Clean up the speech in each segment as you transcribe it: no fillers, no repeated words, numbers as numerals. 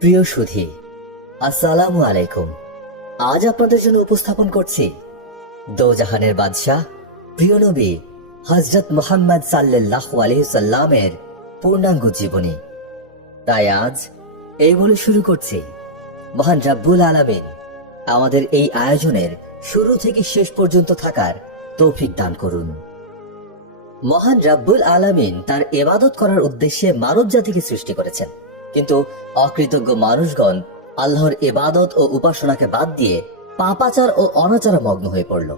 প্রিয় সুধী, আসসালামু আলাইকুম। আজ আপনাদের জন্য উপস্থাপন করছি দোজাহানের বাদশাহ প্রিয় নবী হযরত মুহাম্মদ সাল্লাল্লাহু আলাইহি সাল্লামের পূর্ণাঙ্গ জীবনী। তাই আজ এই বলে শুরু করছি, মহান রাব্বুল আলামিন আমাদের এই আয়োজনের শুরু থেকে শেষ পর্যন্ত থাকার তৌফিক দান করুন। মহান রাব্বুল আলামিন তার ইবাদত করার উদ্দেশ্যে মানব জাতিকে সৃষ্টি করেছেন, কিন্তু অকৃতজ্ঞ মানুষগণ আল্লাহর ইবাদত ও উপাসনাকে বাদ দিয়ে পাপাচার ও অনাচারে মগ্ন হয়ে পড়ল।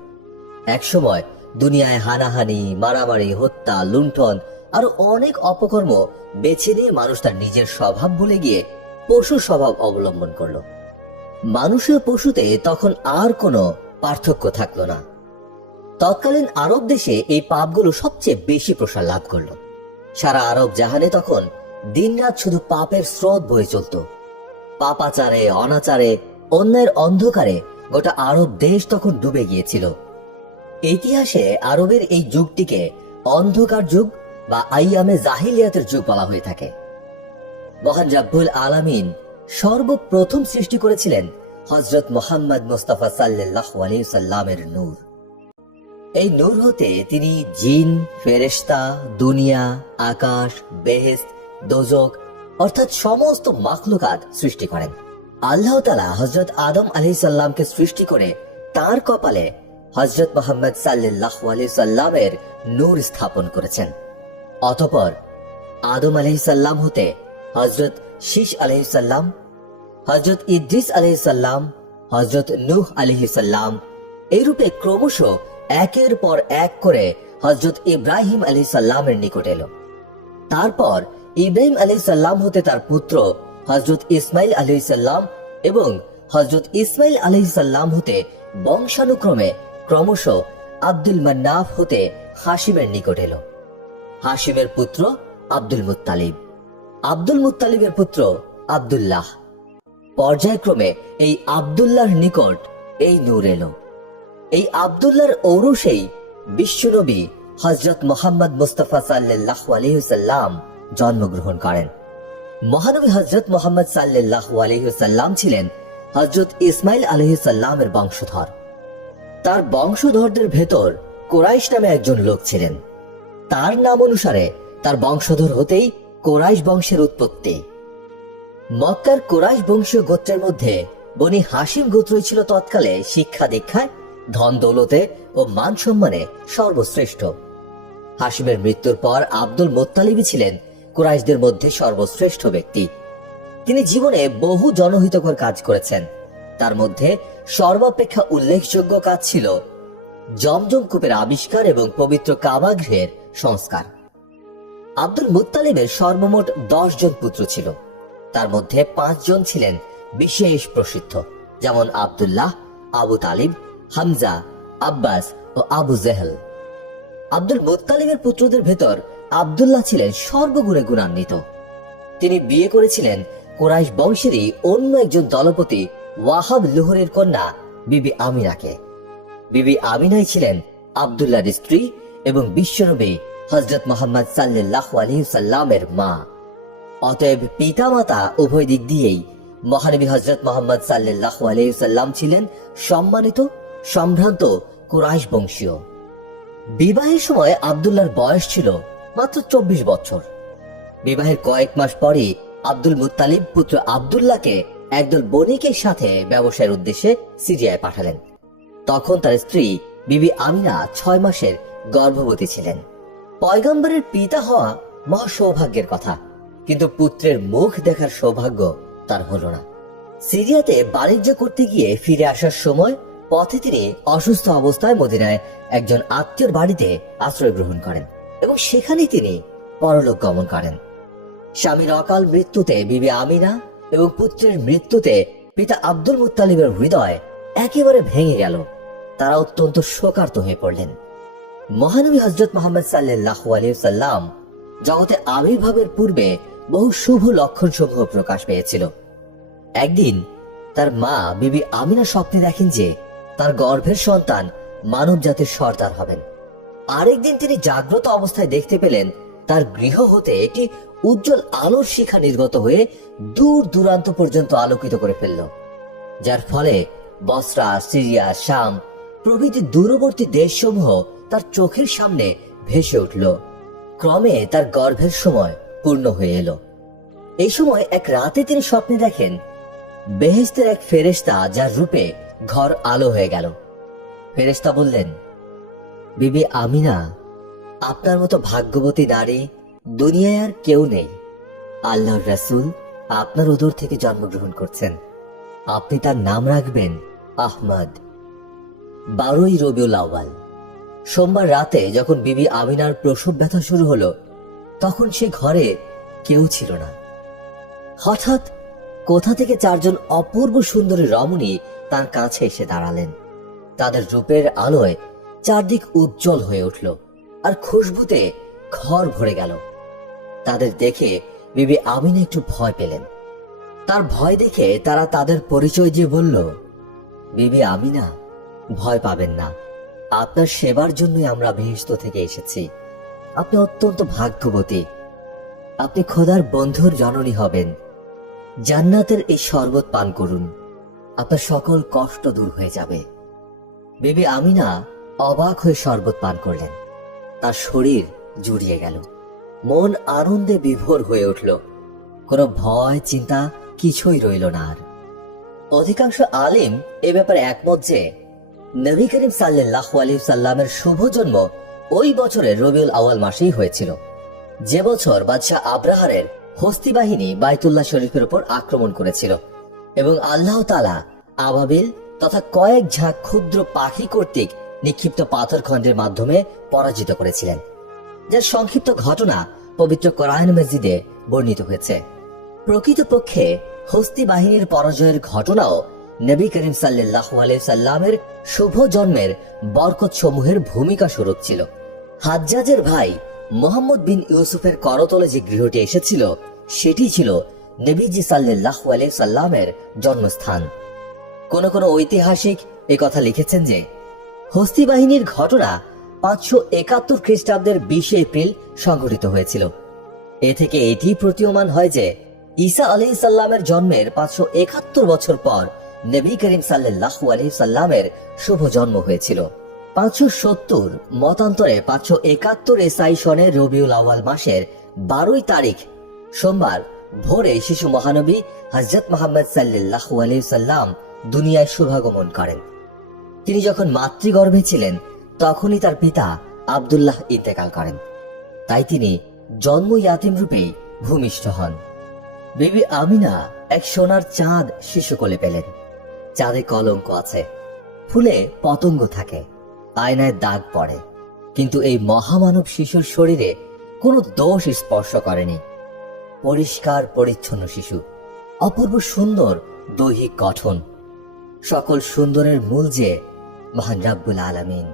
একসময় দুনিয়ায় হানাহানি, মারামারি, হত্যা, লুণ্ঠন আরো অনেক অপকর্ম বেছে নিয়ে মানুষ তার নিজের স্বভাব ভুলে গিয়ে পশু স্বভাব অবলম্বন করল। মানুষের পশুতে তখন আর কোনো পার্থক্য থাকলো না। তৎকালীন আরব দেশে এই পাপগুলো সবচেয়ে বেশি প্রসার লাভ করলো। সারা আরব জাহানে তখন দিনরাত শুধু পাপের স্রোত বয়ে চলত। পাপাচারে, অনাচারে, অন্যের অন্ধকারে গোটা আরব দেশ তখন ডুবে গিয়েছিল। ইতিহাসে আরবের এই যুগটিকে অন্ধকার যুগ বা আইয়ামে জাহিলিয়াতের যুগ বলা হয়ে থাকে। মহান রাব্বুল আলামিন সর্বপ্রথম সৃষ্টি করেছিলেন হযরত মুহাম্মদ মুস্তাফা সাল্লাল্লাহু আলাইহি সাল্লামের নূর। এই নূর হতে তিনি জিন, ফেরেশতা, দুনিয়া, আকাশ, বেহেশত, দোজখ অর্থাৎ সমস্ত মাখলুকাত সৃষ্টি করেন। আল্লাহ তাআলা হযরত আদম আলাইহিস সালামকে সৃষ্টি করে তার কপালে হযরত মুহাম্মদ সাল্লাল্লাহু আলাইহি সাল্লামের নূর স্থাপন করেছেন। অতঃপর আদম আলাইহিস সালাম হতে হযরত শীশ আলাইহিস সালাম, হযরত ইদ্রিস আলাইহিস সালাম, হযরত নূহ আলাইহিস সালাম, এইরূপে ক্রমশ একের পর এক করে হযরত ইব্রাহিম আলাইহিস সালামের নিকট এলো। তারপর ইব্রাহিম আলাইহিস সালাম হতে তার পুত্র হযরত ইসমাইল আলাইহিস সালাম এবং হযরত ইসমাইল আলাইহিস সালাম হতে বংশানুক্রমে ক্রমশ আব্দুল মান্নাফ হতে হাশিমের নিকট এলো। হাশিমের পুত্র আব্দুল মুত্তালিব, আব্দুল মুত্তালিবের পুত্র আব্দুল্লাহ। পর্যায়ক্রমে এই আব্দুল্লাহর নিকট এই নূর এলো। এই আব্দুল্লাহর ঔরসেই বিশ্বনবী হযরত মুহাম্মদ মুস্তাফা সাল্লাল্লাহু আলাইহি সাল্লাম জন্মগ্রহণ করেন। মহানবী হযরত মুহাম্মদ সাল্লাল্লাহু আলাইহি সাল্লাম ছিলেন হযরত ইসমাইল আলাইহিস সালামের বংশধর। তার বংশধরদের ভেতর কুরাইশ নামে একজন লোক ছিলেন। তার নাম অনুসারে তার বংশধর হতেই কুরাইশ বংশের উৎপত্তি। মক্কার কুরাইশ বংশীয় গোত্রের মধ্যে বনি হাশিম গোত্রই ছিল তৎকালে শিক্ষা দীক্ষায়, ধন দৌলতে ও মান সম্মানে সর্বশ্রেষ্ঠ। হাশিমের মৃত্যুর পর আব্দুল মুত্তালিবই ছিলেন কুরাইশদের মধ্যে সর্বশ্রেষ্ঠ ব্যক্তি। তিনি জীবনে বহু জনহিতকর কাজ করেছেন। তার মধ্যে সর্বাপেক্ষা উল্লেখযোগ্য কাজ ছিল জমজম কূপের আবিষ্কার এবং পবিত্র কাবা গৃহের সংস্কার। আব্দুল মুত্তালিবের সর্বমোট 10 জন পুত্র ছিল। তার মধ্যে 5 জন ছিলেন বিশেষ প্রসিদ্ধ, যেমন আব্দুল্লাহ, আবু তালিব, হামজা, আব্বাস ও আবু জেহেল। আব্দুল মুত্তালিবের পুত্রদের ভেতর আব্দুল্লাহ ছিলেন সর্বগুণে গুণান্বিত। তিনি বিয়ে করেছিলেন কুরাইশ বংশেরই অন্য একজন দলপতি ওয়াহাব লুহরের কন্যা বিবি আমিনাকে। বিবি আমিনাই ছিলেন আব্দুল্লাহর স্ত্রী এবং বিশ্বনবী হযরত মুহাম্মদ সাল্লাল্লাহু আলাইহি সাল্লামের মা। অতএব পিতামাতা উভয় দিক দিয়েই মহানবী হযরত মুহাম্মদ সাল্লাল্লাহু আলাইহি সাল্লাম ছিলেন সম্মানিত, সম্ভ্রান্ত কুরাইশ বংশীয়। বিবাহের সময় আব্দুল্লাহর বয়স ছিল মাত্র 24 বছর। বিবাহের কয়েক মাস পরে আব্দুল মুত্তালিব পুত্র আব্দুল্লাহকে একদল বণিকের সাথে ব্যবসায়ের উদ্দেশ্যে সিরিয়ায় পাঠালেন। তখন তার স্ত্রী বিবি আমিনা 6 মাসের গর্ভবতী ছিলেন। পয়গম্বরের পিতা হওয়া মহা সৌভাগ্যের কথা, কিন্তু পুত্রের মুখ দেখার সৌভাগ্য তার হলো না। সিরিয়াতে বাণিজ্য করতে গিয়ে ফিরে আসার সময় পথে তিনি অসুস্থ অবস্থায় মদিনায় একজন আত্মীয়র বাড়িতে আশ্রয় গ্রহণ করেন এবং সেখানেই তিনি পরলোক গমন করেন। স্বামীর অকাল মৃত্যুতে বিবি আমিনা এবং পুত্রের মৃত্যুতে পিতা আব্দুল মুত্তালিবের হৃদয় একেবারে ভেঙে গেল। তারা অত্যন্ত শোকার্ত হয়ে পড়লেন। মহানবী হযরত মুহাম্মদ সাল্লাল্লাহু আলাইহি সাল্লাম জগতে আবির্ভাবের পূর্বে বহু শুভ লক্ষণ সমূহ প্রকাশ পেয়েছিল। একদিন তার মা বিবি আমিনা স্বপ্নে দেখেন যে তার গর্ভের সন্তান মানব জাতির সর্দার হবেন। আরেকদিন তিনি জাগ্রত অবস্থায় দেখতে পেলেন তার গৃহ হতে একটি উজ্জ্বল আলোর শিখা নির্গত হয়ে দূর দূরান্ত পর্যন্ত আলোকিত করে ফেলল, যার ফলে বসরা, সিরিয়া, শাম প্রভৃতি দূরবর্তী দেশসমূহ তার চোখের সামনে ভেসে উঠল। ক্রমে তার গর্ভের সময় পূর্ণ হয়ে এলো। এই সময় এক রাতে তিনি স্বপ্নে দেখেন বেহেশতের এক ফেরেশতা, যার রূপে ঘর আলো হয়ে গেল। ফেরেশতা বললেন, বিবি আমিনা, আপনার মতো ভাগ্যবতী নারী দুনিয়ায় আর কেউ নেই। আল্লাহর রাসূল আপনার উদর থেকে জন্মগ্রহণ করছেন। আপনি তার নাম রাখবেন আহমদ। 12ই রবিউল আউয়াল সোমবার রাতে যখন বিবি আমিনার প্রসব ব্যথা শুরু হলো, তখন সে ঘরে কেউ ছিল না। হঠাৎ কোথা থেকে 4 জন অপূর্ব সুন্দরী রমণী তার কাছে এসে দাঁড়ালেন। তাদের রূপের আলোয় চারদিক উজ্জ্বল হয়ে উঠল, আর খুশবুতে ঘর ভরে গেল। তাদের দেখে বিবি আমিনা একটু ভয় পেলেন। তার ভয় দেখে তারা তাদের পরিচয় দিয়ে বলল, বিবি আমিনা, ভয় পাবেন না, আপনার সেবার জন্যই আমরা বেহেশত থেকে এসেছি। আপনি অত্যন্ত ভাগ্যবতী। আপনি খোদার বন্ধুর জননী হবেন। জান্নাতের এই শরবত পান করুন, আপনার সকল কষ্ট দূর হয়ে যাবে। বিবি আমিনা অবাক হয়ে শরবত পান করলেন। তার শরীর জুড়িয়ে গেল, মন আনন্দে বিভোর হয়ে উঠল। কোনো ভয় চিন্তা কিছুই রইল না আর। অধিকাংশ আলিম এ ব্যাপারে একমত যে নবী করিম সাল্লাল্লাহু আলাইহি সাল্লামের শুভ জন্ম ওই বছরের রবিউল আউয়াল মাসেই হয়েছিল, যে বছর বাদশাহ আব্রাহারের হস্তি বাহিনী বাইতুল্লাহ শরীফের উপর আক্রমণ করেছিল এবং আল্লাহ তাআলা আবাবিল তথা কয়েক ঝাঁক ক্ষুদ্র পাখি কর্তৃক নিক্ষিপ্ত পাথরখণ্ডের মাধ্যমে পরাজিত করেছিলেন, যার সংক্ষিপ্ত ঘটনা পবিত্র কোরআন মজিদে বর্ণিত হয়েছে। প্রকৃতপক্ষে হস্তি বাহিনীর পরাজয়ের ঘটনাও নবী করিম সাল্লাল্লাহু আলাইহি সাল্লামের শুভ জন্মের বরকত সমূহের ভূমিকা স্বরূপ ছিল। হাজ্জাজের ভাই মুহাম্মদ বিন ইউসুফের করতলে যে গৃহটি এসেছিল, সেটি ছিল নবীজি সাল্লাল্লাহু আলাইহি সাল্লামের জন্মস্থান। কোন কোন ঐতিহাসিক কথা লিখেছেন যে হস্তি বাহিনীর ঘটনা 571 খ্রিস্টাব্দের 20 এপ্রিল সংঘটিত হয়েছিল। এ থেকে এটি প্রতীয়মান হয় যে ঈসা আলাইহিস সালামের জন্মের 571 বছর পর নবী করিম সাল্লাল্লাহু আলাইহি সাল্লামের শুভ জন্ম হয়েছিল। 570 মতান্তরে 571 এসআই সনে রবিউল আউয়াল মাসের 12 তারিখ সোমবার ভোরে শিশু মহানবী হযরত মুহাম্মদ সাল্লাল্লাহু আলাইহি সাল্লাম দুনিয়ায় শুভাগমন করেন। তিনি যখন মাতৃগর্ভে ছিলেন, তখনই তার পিতা আব্দুল্লাহ ইন্তেকাল করেন। তাই তিনি জন্ম ইয়াতিম রূপেই ভূমিষ্ঠ হন। বিবি আমিনা এক সোনার চাঁদ শিশু কোলে পেলেন। চাঁদে কলঙ্ক আছে, ফুলে পতঙ্গ থাকে, আয়নায় দাগ পড়ে, কিন্তু এই মহামানব শিশুর শরীরে কোনো দোষ স্পর্শ করেনি। পরিষ্কার পরিচ্ছন্ন শিশু, অপূর্ব সুন্দর দৈহিক গঠন, সকল সুন্দরের মূল যে মহান রাব্বুল আলামিন।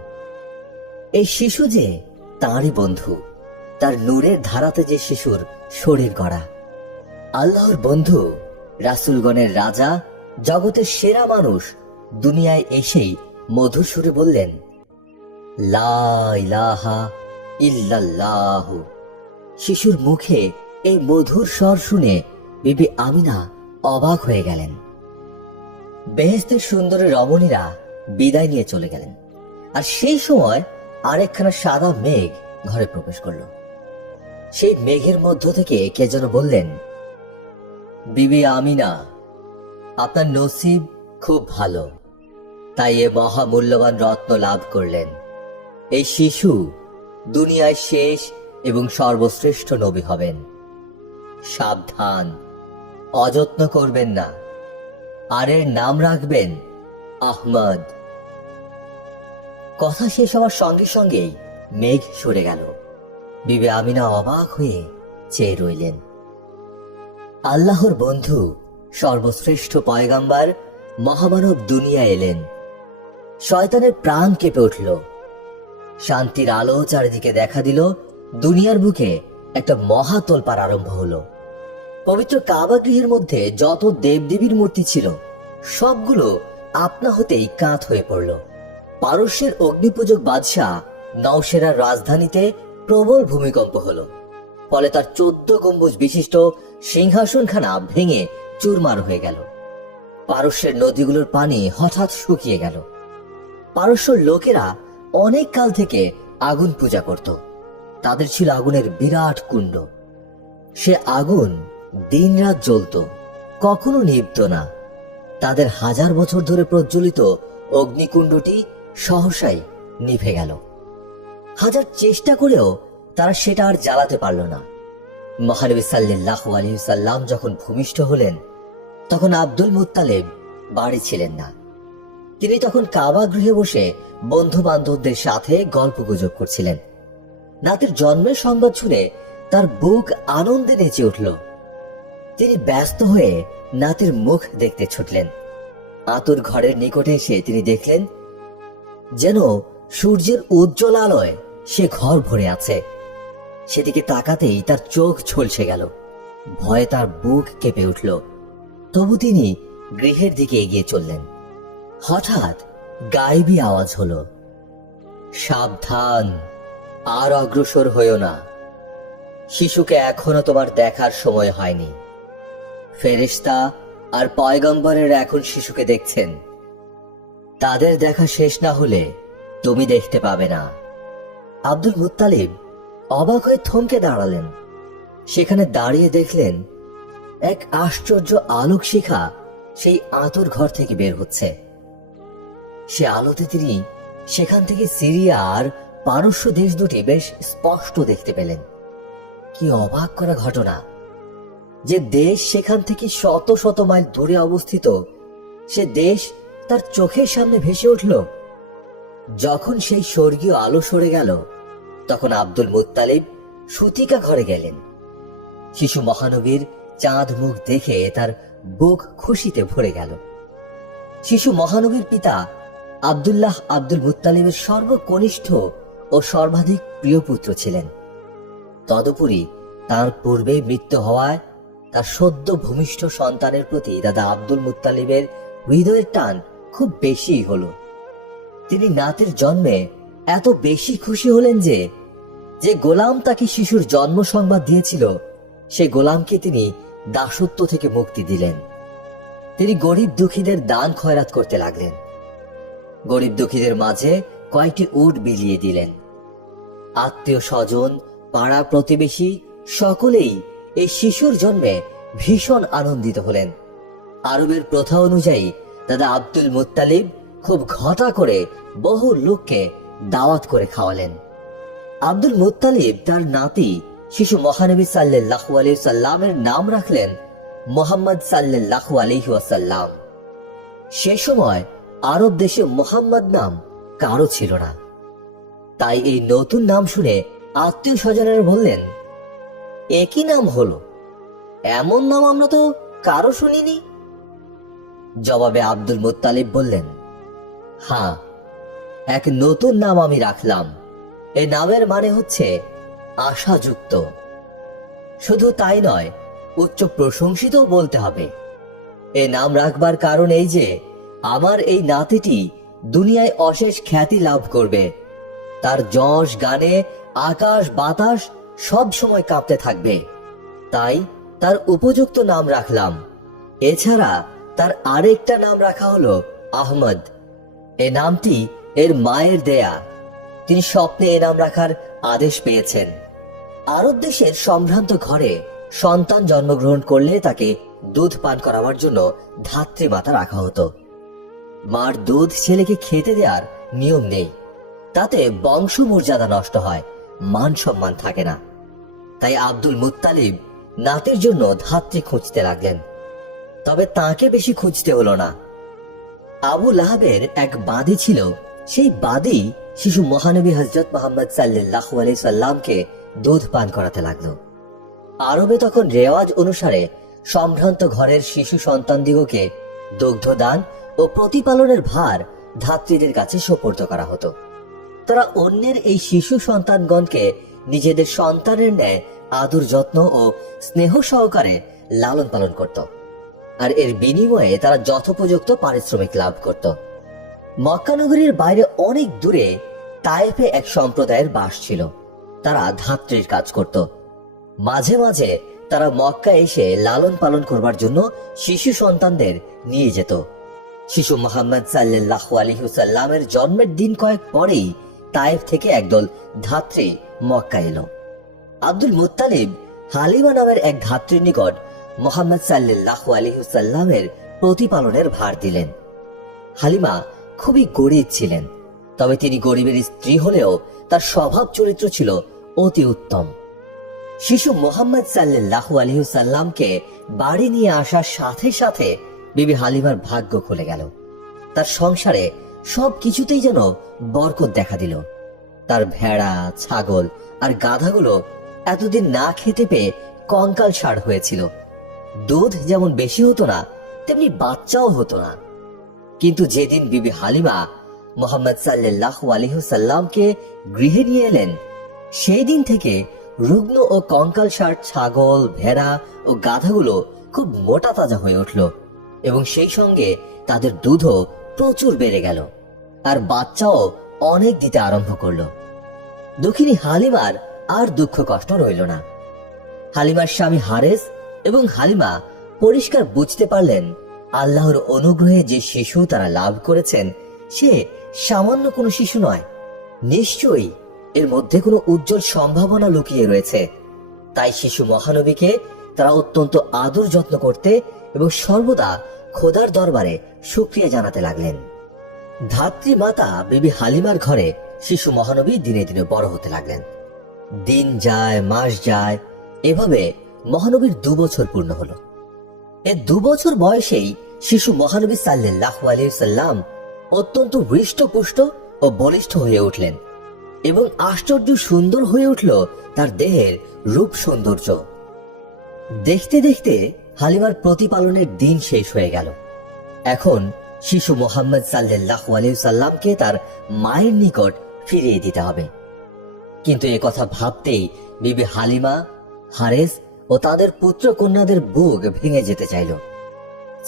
এই শিশু যে তাঁরই বন্ধু, তার নূরের ধারাতে যে শিশুর শরীর গড়া। আল্লাহর বন্ধু, রাসূলগণের রাজা, জগতের সেরা মানুষ দুনিয়ায় এসেই মধুর সুরে বললেন, লা ইলাহা ইল্লাল্লাহু। শিশুর মুখে এই মধুর স্বর শুনে বিবি আমিনা অবাক হয়ে গেলেন। বেহেশতের সুন্দরী রমণীরা বিদায় নিয়ে চলে গেলেন, আর সেই সময় আরেকখানা সাদা মেঘ ঘরে প্রবেশ করল। সেই মেঘের মধ্য থেকে কে যেন বললেন, বিবি আমিনা, আপনার নসিব খুব ভালো, তাই এ মহামূল্যবান রত্ন লাভ করলেন। এই শিশু দুনিয়ায় শেষ এবং সর্বশ্রেষ্ঠ নবী হবেন। সাবধান, অযত্ন করবেন না, আর এর নাম রাখবেন আহমদ। কথা শেষ হওয়ার সঙ্গে সঙ্গেই মেঘ সরে গেল। বিবি আমিনা অবাক হয়ে চেয়ে রইলেন। আল্লাহর বন্ধু, সর্বশ্রেষ্ঠ পয়গাম্বার মহামানব দুনিয়া এলেন। শয়তানের প্রাণ কেঁপে উঠল। শান্তির আলো চারিদিকে দেখা দিল। দুনিয়ার বুকে একটা মহা তোলপাড় আরম্ভ হলো। পবিত্র কাবা গৃহের মধ্যে যত দেবদেবীর মূর্তি ছিল, সবগুলো আপনা হতেই কাঁত হয়ে পড়ল। পারস্যের অগ্নিপূজক বাদশাহ নওশেরার রাজধানীতে প্রবল ভূমিকম্প হলো। ফলে তার 14 গম্বুজ বিশিষ্ট সিংহাসনখানা ভেঙে চুরমার হয়ে গেল। পারস্যের নদীগুলোর পানি হঠাৎ শুকিয়ে গেল। পারস্যের লোকেরা অনেক কাল থেকে আগুন পূজা করত। তাদের ছিল আগুনের বিরাট কুণ্ড। সে আগুন দিনরাত জ্বলত, কখনো নিভত না। তাদের 1000 বছর ধরে প্রজ্বলিত অগ্নিকুণ্ডটি সহসাই নিভে গেল। 1000 চেষ্টা করেও তারা সেটা আর জ্বালাতে পারল না। মহানবী সাল্লাল্লাহু আলাইহি ওয়াসাল্লাম যখন ভূমিষ্ঠ হলেন, তখন আব্দুল মুত্তালিব বাড়ি ছিলেন না। তিনি তখন কাবা গৃহে বসে বন্ধু বান্ধবদের সাথে গল্পগুজব করছিলেন। নাতির জন্মের সংবাদ শুনে তার বুক আনন্দে নেচে উঠল। তিনি ব্যস্ত হয়ে নাতির মুখ দেখতে ছুটলেন। আতুর ঘরের নিকটে এসে তিনি দেখলেন যেন সূর্যের উজ্জ্বল আলোয় সে ঘর ভরে আছে। সেদিকে তাকাতেই তার চোখ ঝলসে গেল। ভয়ে তার বুক কেঁপে উঠল। তবু তিনি গৃহের দিকে এগিয়ে চললেন। হঠাৎ গায়েবী আওয়াজ হলো, সাবধান, আর অগ্রসর হইও না। শিশুকে এখনো তোমার দেখার সময় হয়নি। ফেরেশতা আর পয়গম্বরের এখন শিশুকে দেখছেন। তাদের দেখা শেষ না হলে তুমি দেখতে পাবে না। আব্দুল মুত্তালিব অবাক হয়ে থমকে দাঁড়ালেন। সেখানে দাঁড়িয়ে দেখলেন এক আশ্চর্য আলোক শিখা সেই আতর ঘর থেকে বের হচ্ছে। সে আলোতে তিনি সেখান থেকে সিরিয়া আর পারস্য দেশ দুটি বেশ স্পষ্ট দেখতে পেলেন। কি অবাক করা ঘটনা! যে দেশ সেখান থেকে শত শত মাইল দূরে অবস্থিত, সে দেশ তার চোখের সামনে ভেসে উঠল। যখন সেই স্বর্গীয় আলো সরে গেল, তখন আব্দুল মুত্তালিব সুতিকা ঘরে গেলেন। শিশু মহানবীর চাঁদ মুখ দেখে তার বুক খুশিতে ভরে গেল। শিশু মহানবীর পিতা আব্দুল্লাহ আব্দুল মুত্তালিবের সর্বকনিষ্ঠ ও সর্বাধিক প্রিয় পুত্র ছিলেন। তদুপরি তার পূর্বে মৃত্যু হওয়ায় তার সদ্য ভূমিষ্ঠ সন্তানের প্রতি দাদা আব্দুল মুত্তালিবের হৃদয়ের টান খুব বেশি হলো। তিনি নাতির জন্মে এত বেশি খুশি হলেন যে গোলাম তাকে শিশুর জন্ম সংবাদ দিয়েছিল, সে গোলামকে তিনি দাসত্ব থেকে মুক্তি দিলেন। তিনি গরিব দুঃখীদের দান খয়রাত করতে লাগলেন। গরিব দুঃখীদের মাঝে কয়েকটি উট বিলিয়ে দিলেন। আত্মীয় স্বজন, পাড়া প্রতিবেশী সকলেই এই শিশুর জন্মে ভীষণ আনন্দিত হলেন। আরবের প্রথা অনুযায়ী দাদা আব্দুল মুত্তালিব খুব ঘটা করে বহু লোককে দাওয়াত করে খাওয়ালেন। আব্দুল মুত্তালিব তার নাতি শিশু মহানবী সাল্লাল্লাহু আলাইহি ওয়াসাল্লামের নাম রাখলেন মুহাম্মদ সাল্লাল্লাহু আলাইহি ওয়াসাল্লাম। সে সময় আরব দেশে মুহাম্মদ নাম কারো ছিল না। তাই এই নতুন নাম শুনে আত্মীয় স্বজনেরা বললেন, একই নাম হলো, এমন নাম আমরা তো কারো শুনিনি। জবাবে আব্দুল মুত্তালিব বললেন, হ্যাঁ, এক নতুন নাম আমি রাখলাম। এই নামের মানে হচ্ছে আশাযুক্ত। শুধু তাই নয়, উচ্চ প্রশংসিত বলতে হবে। এ নাম রাখবার কারণ এই যে আমার এই নাতিটি দুনিয়ায় অশেষ খ্যাতি লাভ করবে। তার যশ গানে আকাশ বাতাস সব সময় কাঁপতে থাকবে। তাই তার উপযুক্ত নাম রাখলাম। এছাড়া তার আরেকটা নাম রাখা হলো আহমদ। এ নামটি এর মায়ের দেয়া। তিনি স্বপ্নে এ নাম রাখার আদেশ পেয়েছেন। আরব দেশের সম্ভ্রান্ত ঘরে সন্তান জন্মগ্রহণ করলে তাকে দুধ পান করাবার জন্য ধাত্রী মাতা রাখা হতো। মার দুধ ছেলেকে খেতে দেওয়ার নিয়ম নেই। তাতে বংশ মর্যাদা নষ্ট হয়, মান সম্মান থাকে না। তাই আব্দুল মুত্তালিব নাতির জন্য ধাত্রী খুঁজতে লাগলেন। তবে তাকে বেশি খুঁজতে হলো না। আবু লাহাবের এক বাদী ছিল। সেই বাদী শিশু মহানবী হযরত মুহাম্মদ সাল্লাল্লাহু আলাইহি সাল্লামকে দুধ পান করাতে লাগলো। আরবে তখন রেওয়াজ অনুসারে সম্ভ্রান্ত ঘরের শিশু সন্তানদিগকে দুগ্ধদান ও প্রতিপালনের ভার ধাত্রীদের কাছে সোপর্দ করা হতো। তারা অন্যের এই শিশু সন্তানগণকে নিজেদের সন্তানের ন্যায় আদর যত্ন ও স্নেহ সহকারে লালন পালন করত, আর এর বিনিময়ে তারা যথোপযুক্ত পারিশ্রমিক লাভ করত। মক্কা নগরীর বাইরে অনেক দূরে তায়েফে এক সম্প্রদায়ের বাস ছিল। তারা ধাত্রীর কাজ করত। মাঝে মাঝে তারা মক্কা এসে লালন পালন করবার জন্য শিশু সন্তানদের নিয়ে যেত। শিশু মোহাম্মদ সাল্লাল্লাহু আলাইহি ওয়াসাল্লামের জন্মের দিন কয়েক পরেই তায়েফ থেকে একদল ধাত্রী মক্কা এলো। আব্দুল মুত্তালিব হালিমা নামের এক ধাত্রীর নিকট মোহাম্মদ সাল্লাল্লাহু আলাইহি ওয়াসাল্লামের প্রতিপালনের ভার দিলেন। হালিমা খুবই গরিব ছিলেন, তবে তিনি গরিবের স্ত্রী হলেও তার স্বভাব চরিত্র ছিল অতি উত্তম। শিশু মোহাম্মদ সাল্লাল্লাহু আলাইহি ওয়াসাল্লামকে বাড়ি নিয়ে আসার সাথে সাথে বিবি হালিমার ভাগ্য খুলে গেল। তার সংসারে সবকিছুতেই যেন বরকত দেখা দিল। তার ভেড়া, ছাগল আর গাধাগুলো এতদিন না খেতে পেয়ে কঙ্কাল সার হয়েছিল। দুধ যেমন বেশি হতো না, তেমনি বাচ্চাও হতো না। কিন্তু যেদিন বিবি হালিমা মোহাম্মদ সাল্লাল্লাহু আলাইহি ওয়াসাল্লামকে গৃহে নিয়ে এলেন, সেই দিন থেকে রুগ্ন ও কঙ্কাল সার ছাগল, ভেড়া ও গাধাগুলো খুব মোটা তাজা হয়ে উঠল এবং সেই সঙ্গে তাদের দুধও প্রচুর বেড়ে গেল আর বাচ্চাও অনেক দিতে আরম্ভ করলো। দুঃখিনী হালিমার আর দুঃখ কষ্ট রইল না। হালিমার স্বামী হারেস এবং হালিমা পরিষ্কার বুঝতে পারলেন আল্লাহর অনুগ্রহে যে শিশু তারা লাভ করেছেন সে সামান্য কোনো শিশু নয়, নিশ্চয়ই এর মধ্যে কোনো উজ্জ্বল সম্ভাবনা লুকিয়ে রয়েছে। তাই শিশু মহানবীকে তারা অত্যন্ত আদর যত্ন করতে এবং সর্বদা খোদার দরবারে শুকরিয়া জানাতে লাগলেন। ধাত্রী মাতা বিবি হালিমার ঘরে শিশু মহানবী দিনে দিনে বড় হতে লাগলেন। দিন যায়, মাস যায়, এভাবে মহানবীর 2 বছর পূর্ণ হলো। এই 2 বছর বয়সেই শিশু মহানবী সাল্লাল্লাহু আলাইহি ওয়াসাল্লাম অত্যন্ত হৃষ্টপুষ্ট ও বলিষ্ঠ হয়ে উঠলেন এবং আশ্চর্য সুন্দর হয়ে উঠল তার দেহের রূপ সৌন্দর্য। দেখতে দেখতে হালিমার প্রতিপালনের দিন শেষ হয়ে গেল। এখন শিশু মোহাম্মদ সাল্লাল্লাহু আলাইহি ওয়াসাল্লামকে তার মায়ের নিকট ফিরিয়ে দিতে হবে। কিন্তু এ কথা ভাবতেই বিবি হালিমা, হারেস ও তাদের পুত্র কন্যাদের বুক ভেঙে যেতে চাইল।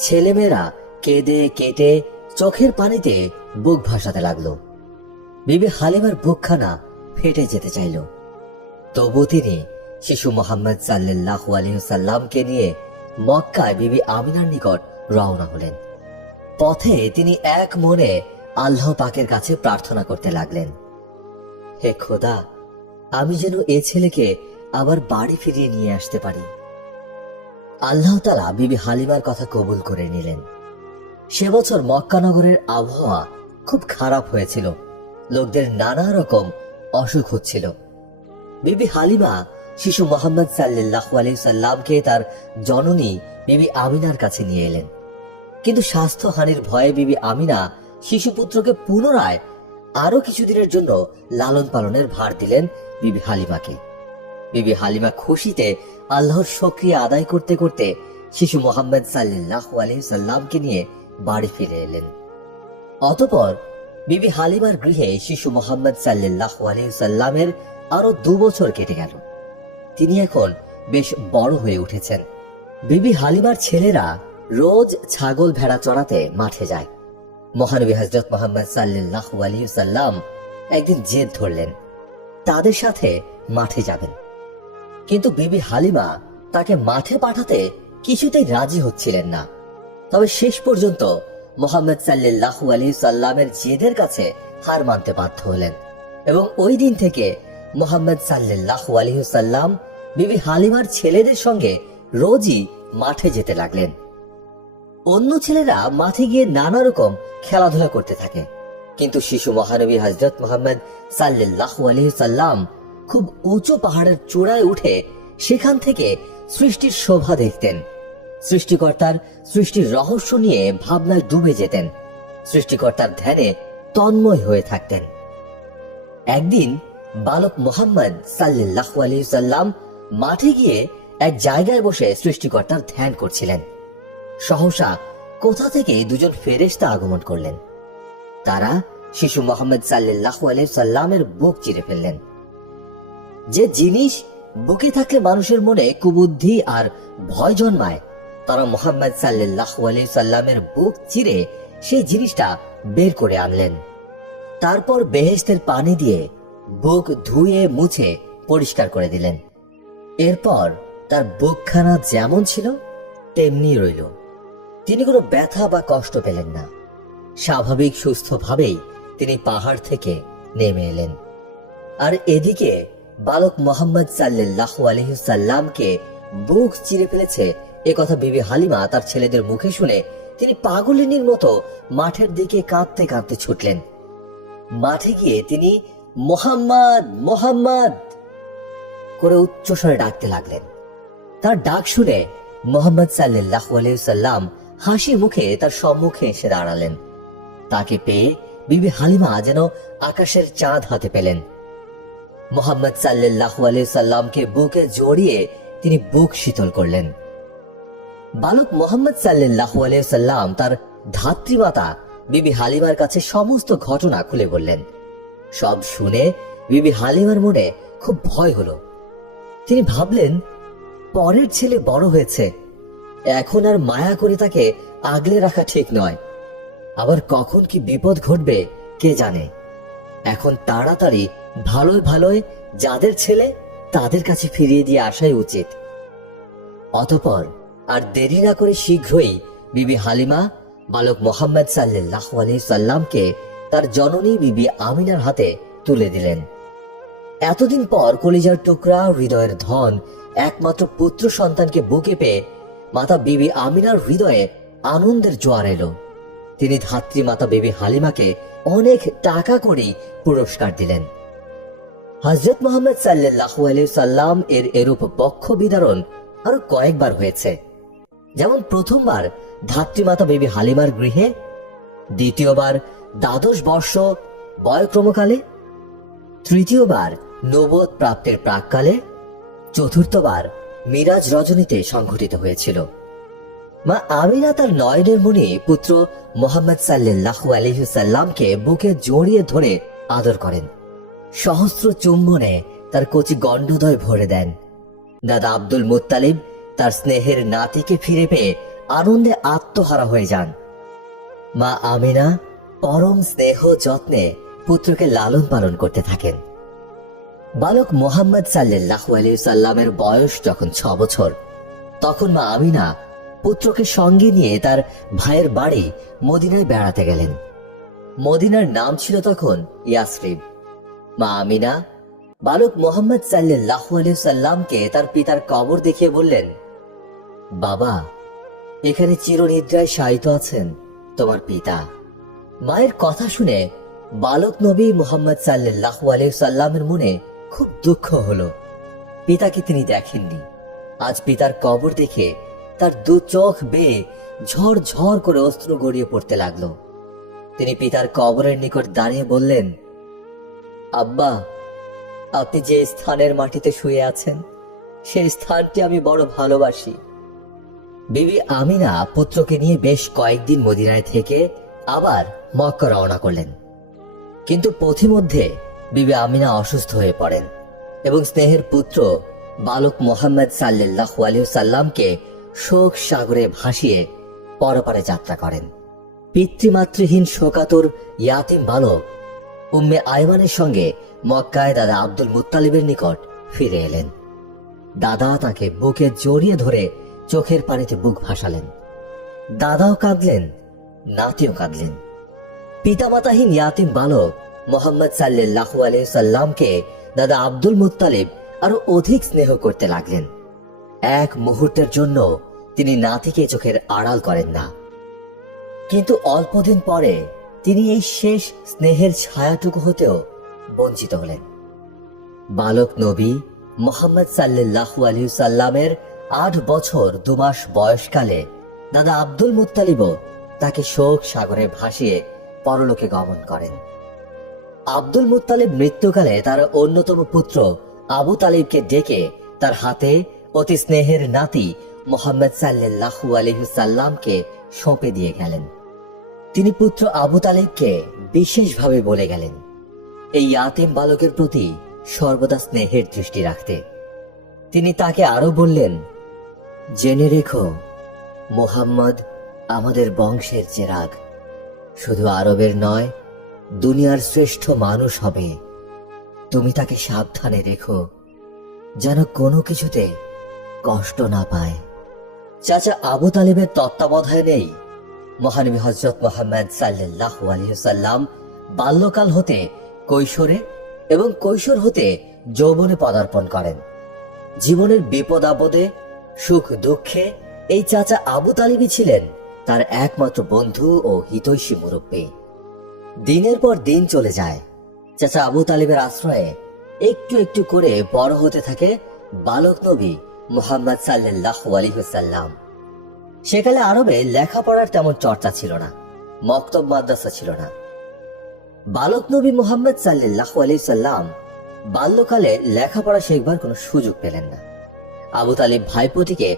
ছেলেমেয়েরা কেঁদে কেটে চোখের পানিতে বুক ভাসাতে লাগলো। বিবি হালিমার বুকখানা ফেটে যেতে চাইল। তবু তিনি শিশু মোহাম্মদ সাল্লাল্লাহু আলাইহি ওয়াসাল্লামকে নিয়ে মক্কায় বিবি আমিনার নিকট রওনা হলেন। পথে তিনি এক মনে আল্লাহ পাকের কাছে প্রার্থনা করতে লাগলেন, হে খোদা, আমি যেন এ ছেলেকে আবার বাড়ি ফিরিয়ে নিয়ে আসতে পারি। আল্লাহ তাআলা বিবি হালিমার কথা কবুল করে নিলেন। সে বছর মক্কা নগরের আবহাওয়া খুব খারাপ হয়েছিল, লোকদের নানা রকম অসুখ হচ্ছিল। বিবি হালিমা শিশু মোহাম্মদ সাল্লাল্লাহু আলাইহি ওয়াসাল্লামকে তার জননী বিবি আমিনার কাছে নিয়ে এলেন। কিন্তু স্বাস্থ্যহানির ভয়ে বিবি আমিনা শিশুপুত্রকে পুনরায় আরো কিছুদিনের জন্য লালন পালনের ভার দিলেন বিবি হালিমাকে। বিবি হালিমা খুশিতে আল্লাহর শুকরিয়া আদায় করতে করতে শিশু মোহাম্মদ সাল্লাল্লাহু আলাইহি ওয়াসাল্লামকে নিয়ে বাড়ি ফিরে এলেন। অতঃপর বিবি হালিমার গৃহে শিশু মোহাম্মদ সাল্লাল্লাহু আলাইহি ওয়াসাল্লামের আরো 2 বছর কেটে গেল। তিনি এখন বেশ বড় হয়ে উঠেছেন। বিবি হালিমার ছেলেরা রোজ ছাগল ভেড়া চড়াতে মাঠে যায়। মহানবী হযরত মুহাম্মদ সাল্লাল্লাহু আলাইহি ওয়াসাল্লাম একদিন জেদ ধরলেন তাদের সাথে মাঠে যাবেন, কিন্তু বিবি হালিমা তাকে মাঠে পাঠাতে কিছুতেই রাজি হচ্ছিলেন না। তবে শেষ পর্যন্ত মুহাম্মদ সাল্লাল্লাহু আলাইহি ওয়াসাল্লামের জেদের কাছে হার মানতে বাধ্য হলেন এবং ওই দিন থেকে মুহাম্মদ সাল্লাল্লাহু আলাইহি ওয়াসাল্লাম বিবি হালিমার ছেলেদের সঙ্গে রোজই মাঠে যেতে লাগলেন। অন্য ছেলেরা মাঠে গিয়ে নানা রকম খেলাধুলা করতে থাকে, কিন্তু শিশু মহানবী হযরত মুহাম্মদ সাল্লাল্লাহু আলাইহি ওয়াসাল্লাম খুব উঁচু পাহাড়ের চূড়ায় উঠে সেখান থেকে সৃষ্টির শোভা দেখতেন। সৃষ্টিকর্তার সৃষ্টির রহস্য নিয়ে ভাবনায় ডুবে যেতেন, সৃষ্টিকর্তার ধ্যানে তন্ময় হয়ে থাকতেন। একদিন বালক মুহাম্মদ সাল্লাল্লাহু আলাইহি ওয়াসাল্লাম মাঠে গিয়ে এক জায়গায় বসে সৃষ্টিকর্তার ধ্যান করছিলেন। সহসা কোথা থেকে 2জন ফেরেশতা আগমন করলেন। তারা শিশু মুহাম্মদ সাল্লাল্লাহু আলাইহি ওয়াসাল্লামের বুক চিরে ফেললেন। যে জিনিস বুকে থাকলে মানুষের মনে কুবুদ্ধি আর ভয় জন্মায়, তারা মুহাম্মদ সাল্লাল্লাহু আলাইহি ওয়াসাল্লামের বুক চিরে সেই জিনিসটা বের করে আনলেন। তারপর বেহেশতের পানি দিয়ে বুক ধুয়ে মুছে পরিষ্কার করে দিলেন। এরপর তার বুকখানা যেমন ছিল তেমনি রইল। তিনি কোনো ব্যথা বা কষ্ট পেলেন না। স্বাভাবিক সুস্থভাবেই তিনি পাহাড় থেকে নেমে এলেন। আর এদিকে বালক মোহাম্মদ সাল্লাল্লাহু আলাইহি সাল্লামকে বুক চিরে ফেলেছে এ কথা বিবি হালিমা তার ছেলেদের মুখে শুনে তিনি পাগলিনীর মতো মাঠের দিকে কাঁদতে কাঁদতে ছুটলেন। মাঠে গিয়ে তিনি মোহাম্মদ মোহাম্মদ করে উচ্চস্বরে ডাকতে লাগলেন। তার ডাক শুনে মোহাম্মদ সাল্লাল্লাহু আলাইহি সাল্লাম হাসি মুখে তার সম্মুখে এসে দাঁড়ালেন। তাকে পেয়ে বিবি হালিমা যেন আকাশের চাঁদ হাতে পেলেন। মোহাম্মদ সাল্লাল্লাহু আলাইহি সাল্লামকে বুকে জড়িয়ে তিনি বুক শীতল করলেন। বালক মোহাম্মদ সাল্লাল্লাহু আলাইহি সাল্লাম তার ধাত্রীমাতা বিবি হালিমার কাছে সমস্ত ঘটনা খুলে বললেন। সব শুনে বিবি হালিমার মনে খুব ভয় হলো। তিনি ভাবলেন, পরের ছেলে বড় হয়েছে, এখন আর মায়া করে তাকে আগলে রাখা ঠিক নয়। আবার কখন কি বিপদ ঘটবে কে জানে। এখন তাড়াতাড়ি ভালোই ভালোই যাদের ছেলে তাদের কাছে ফিরিয়ে দিয়ে আসাই উচিত। অতঃপর আর দেরি না করে শীঘ্রই বিবি হালিমা বালক মোহাম্মদ সাল্লাল্লাহু আলাইহি সাল্লামকে তার জননী বিবি আমিনার হাতে তুলে দিলেন। এতদিন পর কলিজার টুকরা হৃদয়ের ধন একমাত্র পুত্র সন্তানকে বুকে পেয়ে মাতা বিবি আমিনার হৃদয়ে আনন্দের জোয়ার এলো। তিনি ধাত্রী মাতা বিবি হালিমাকে অনেক টাকা করে পুরস্কার দিলেন। হযরত মুহাম্মদ সাল্লাল্লাহু আলাইহি সাল্লাম এর এরূপ পক্ষ বিদারণ আরো কয়েকবার হয়েছে। যেমন প্রথমবার ধাত্রীমাতা বিবি হালিমার গৃহে, দ্বিতীয়বার দ্বাদশ বর্ষ বয়ক্রমকালে, তৃতীয়বার নবুয়ত প্রাপ্তির প্রাককালে, চতুর্থবার মিরাজ রজনীতে সংঘটিত হয়েছিল। মা আমিনা তার নয়নের মণি পুত্র মোহাম্মদ সাল্লাল্লাহু আলাইহি সাল্লামকে বুকে জড়িয়ে ধরে আদর করেন। সহস্র চুম্বনে তার কচি গণ্ডদয় ভরে দেন। দাদা আব্দুল মুত্তালিব তার স্নেহের নাতিকে ফিরে পেয়ে আনন্দে আত্মহারা হয়ে যান। মা আমিনা পরম স্নেহ যত্নে পুত্রকে লালন পালন করতে থাকেন। বালক মোহাম্মদ সাল্লাল্লাহু আলাইহি সাল্লামের বয়স যখন 6 বছর, তখন মা আমিনা পুত্রকে সঙ্গে নিয়ে তার ভাইয়ের বাড়ি মদিনায় বেড়াতে গেলেন। মদিনার নাম ছিল তখন ইয়াসরিব। মা আমিনা বালক মোহাম্মদ সাল্লাল্লাহু আলাইহি সাল্লামকে তার পিতার কবর দেখিয়ে বললেন, বাবা, এখানে চিরনিদ্রায় শায়িত আছেন তোমার পিতা। মায়ের কথা শুনে বালক নবী মোহাম্মদ সাল্লাল্লাহু আলাইহি সাল্লামের মনে খুব দুঃখ হলো। পিতাকে তিনি দেখেননি। আজ পিতার কবর দেখে তার দু চোখ বেয়ে ঝড় ঝড় করে অশ্রু গড়িয়ে পড়তে লাগলো। তিনি পিতার কবরের নিকট দাঁড়িয়ে বললেন, আব্বা, আপনি যে স্থানের মাটিতে শুয়ে আছেন সেই স্থানটি আমি বড় ভালোবাসি। বিবি আমিনা পুত্রকে নিয়ে বেশ কয়েকদিন মদিনায় থেকে আবার মক্কা রওনা করলেন। কিন্তু পথিমধ্যে বিবি আমিনা অসুস্থ হয়ে পড়েন এবং স্নেহের পুত্র বালক মোহাম্মদ সাল্লাল্লাহু আলাইহি সাল্লামকে শোক সাগরে ভাসিয়ে পরপারে যাত্রা করেন। পিতৃমাতৃহীন শোকাতুর ইয়াতিম বালক উম্মে আয়মানের সঙ্গে মক্কায় দাদা আব্দুল মুত্তালিবের নিকট ফিরে এলেন। দাদা তাকে বুকে জড়িয়ে ধরে চোখের পানিতে বুক ভাসালেন। দাদাও কাঁদলেন, নাতিও কাঁদলেন। পিতামাতাহীন ইয়াতিম বালক মোহাম্মদ সাল্লাল্লাহু আলাইহি সাল্লামকে দাদা আব্দুল মুত্তালিব আরো অধিক স্নেহ করতে লাগলেন। এক মুহূর্তের জন্য তিনি নাতিকে চোখের আড়াল করেন না। কিন্তু অল্পদিন পরে তিনি এই শেষ স্নেহের ছায়াটুকু হতেও বঞ্চিত হলেন। বালক নবী মোহাম্মদ সাল্লাল্লাহু আলাইহি সাল্লামের 8 বছর 2 মাস বয়সকালে দাদা আব্দুল মুত্তালিবও তাকে শোক সাগরে ভাসিয়ে পরলোকে গমন করেন। আব্দুল মুত্তালিব মৃত্যুকালে তার অন্যতম পুত্র আবু তালিবকে ডেকে তার হাতে অতি স্নেহের নাতি মোহাম্মদ সাল্লাল্লাহু আলাইহি সাল্লামকে সঁপে দিয়ে গেলেন। তিনি পুত্র আবু তালিবকে বিশেষভাবে বলে গেলেন এই ইয়াতিম বালকের প্রতি সর্বদা স্নেহের দৃষ্টি রাখতে। তিনি তাকে আরো বললেন, জেনে রেখো, মোহাম্মদ আমাদের বংশের চেরাগ, শুধু আরবের নয়, দুনিয়ার শ্রেষ্ঠ মানুষ হবে। তুমি তাকে সাবধানে রেখো। যেন কোনো কিছুতে কষ্ট না পায়। চাচা আবু তালিবের তত্ত্বাবধানেই মহানবী হযরত মুহাম্মদ সাল্লাল্লাহু আলাইহি ওয়াসাল্লাম বাল্যকাল হতে কৈশোরে এবং কৈশোর হতে যৌবনে পদার্পণ করেন। জীবনের বিপদ আপদে, সুখ দুঃখে এই চাচা আবু তালিবই ছিলেন তার একমাত্র বন্ধু ও হিতৈষী মুরব্বী। দিনের পর দিন চলে যায়। চাচা আবু তালিবের আশ্রয়ে একটু একটু করে বড় হতে থাকে বালক নবী মুহাম্মদ সাল্লাল্লাহু আলাইহি ওয়াসাল্লাম। সেকালে আরবে লেখাপড়ার তেমন চর্চা ছিল না, মক্তব মাদ্রাসা ছিল না। বালক নবী মুহাম্মদ সাল্লাল্লাহু আলাইহি ওয়াসাল্লাম বাল্যকালে লেখাপড়া শেখবার কোনো সুযোগ পেলেন না। আবু তালিব ভাইপোটিকে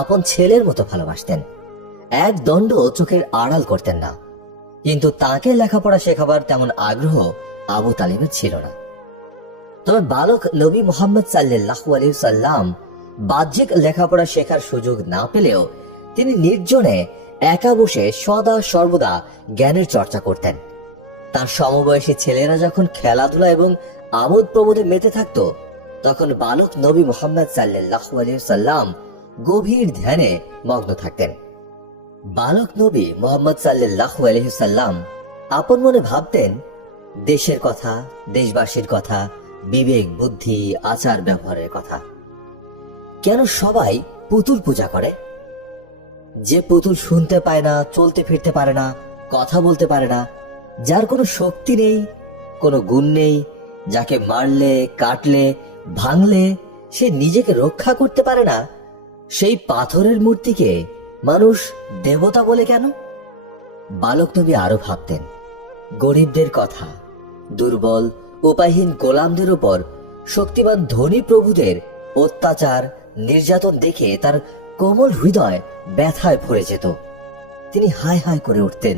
আপন ছেলের মতো ভালোবাসতেন, এক দণ্ড চোখের আড়াল করতেন না। কিন্তু তাকে লেখাপড়া শেখাবার তেমন আগ্রহ আবু তালিবের ছিল না। তবে বালক নবী মুহাম্মদ সাল্লাল্লাহু আলাইহি ওয়াসাল্লাম বাহ্যিক লেখাপড়া শেখার সুযোগ না পেলেও তিনি নির্জনে একা বসে সদা সর্বদা জ্ঞানের চর্চা করতেন। তার সমবয়সী ছেলেরা যখন খেলাধুলা এবং আমোদ প্রমোদে মেতে থাকত, তখন বালক নবী মুহাম্মদ সাল্লাল্লাহু আলাইহি ওয়াসাল্লাম গভীর ধ্যানে মগ্ন থাকতেন। বালক নবী মুহাম্মদ সাল্লাল্লাহু আলাইহি ওয়াসাল্লাম আপন মনে ভাবতেন দেশের কথা, দেশবাসীর কথা, বিবেক বুদ্ধি আচার ব্যবহারের কথা। কেন সবাই পুতুল পূজা করে? যে পুতুল শুনতে পায় না, চলতে ফিরতে পারে না, কথা বলতে পারে না, যার কোনো শক্তি নেই, কোনো গুণ নেই, যাকে মারলে, কাটলে, ভাঙলে সে নিজেকে রক্ষা করতে পারে না, সেই পাথরের মূর্তিকে মানুষ দেবতা বলে কেন? বালক নবী আরো ভাবতেন গরিবদের কথা, দুর্বল উপায়হীন গোলামদের উপর শক্তিমান ধনী প্রভুদের অত্যাচার নির্যাতন দেখে তার কোমল হৃদয় ব্যথায় ভরে যেত। তিনি হায় হায় করে উঠতেন।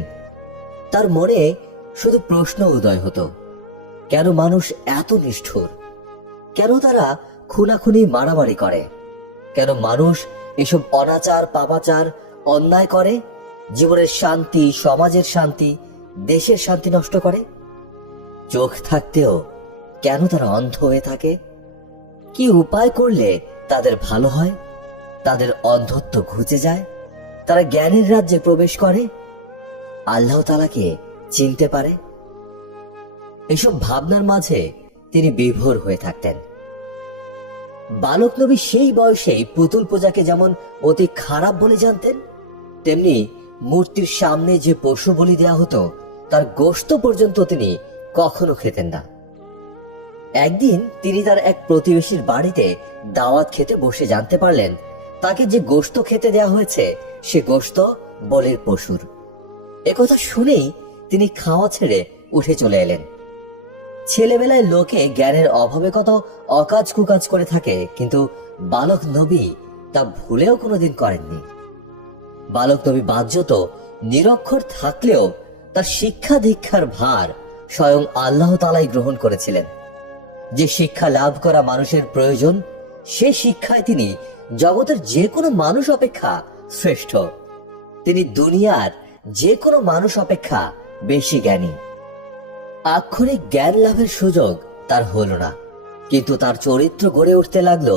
তার মনে শুধু প্রশ্ন উদয় হতো, কেন মানুষ এত নিষ্ঠুর? কেন তারা খুনাখুনি মারামারি করে? কেন মানুষ এসব অনাচার পাপাচার অন্যায় করে? জীবনের শান্তি, সমাজের শান্তি, দেশের শান্তি নষ্ট করে। চোখ থাকতেও কেন তারা অন্ধ হয়ে থাকে? কি উপায় করলে তাদের ভালো হয়, তাদের অন্ধত্ব ঘুচে যায়, তারা জ্ঞানের রাজ্যে প্রবেশ করে, আল্লাহ তাআলাকে চিনতে পারে? এসব ভাবনার মাঝে তিনি বিভোর হয়ে থাকতেন। বালক নবী সেই বয়সেই পুতুল পূজাকে যেমন অতি খারাপ বলে জানতেন, তেমনি মূর্তির সামনে যে পশু বলি দেয়া হতো তার গোশত পর্যন্ত তিনি কখনো খেতেন না। একদিন তিনি তার এক প্রতিবেশীর বাড়িতে দাওয়াত খেতে বসে জানতে পারলেন তাকে যে গোশত খেতে দেয়া হয়েছে সে গোশত বলির পশুর। একথা শুনেই তিনি খাওয়া ছেড়ে উঠে চলে এলেন। ছেলেবেলায় লোকে জ্ঞানের অভাবে কত অকাজ কুকাজ করে থাকে, কিন্তু বালক নবী তা ভুলেও কোনোদিন করেননি। বালক নবী বাহ্যত নিরক্ষর থাকলেও তার শিক্ষা দীক্ষার ভার স্বয়ং আল্লাহ তাআলাই গ্রহণ করেছিলেন। যে শিক্ষা লাভ করা মানুষের প্রয়োজন, সে শিক্ষায় তিনি জগতের যে কোনো মানুষ অপেক্ষা শ্রেষ্ঠ। তিনি দুনিয়ার যে কোনো মানুষ অপেক্ষা বেশি জ্ঞানী। আক্ষরিক জ্ঞান লাভের সুযোগ তার হলো না, কিন্তু তার চরিত্র গড়ে উঠতে লাগলো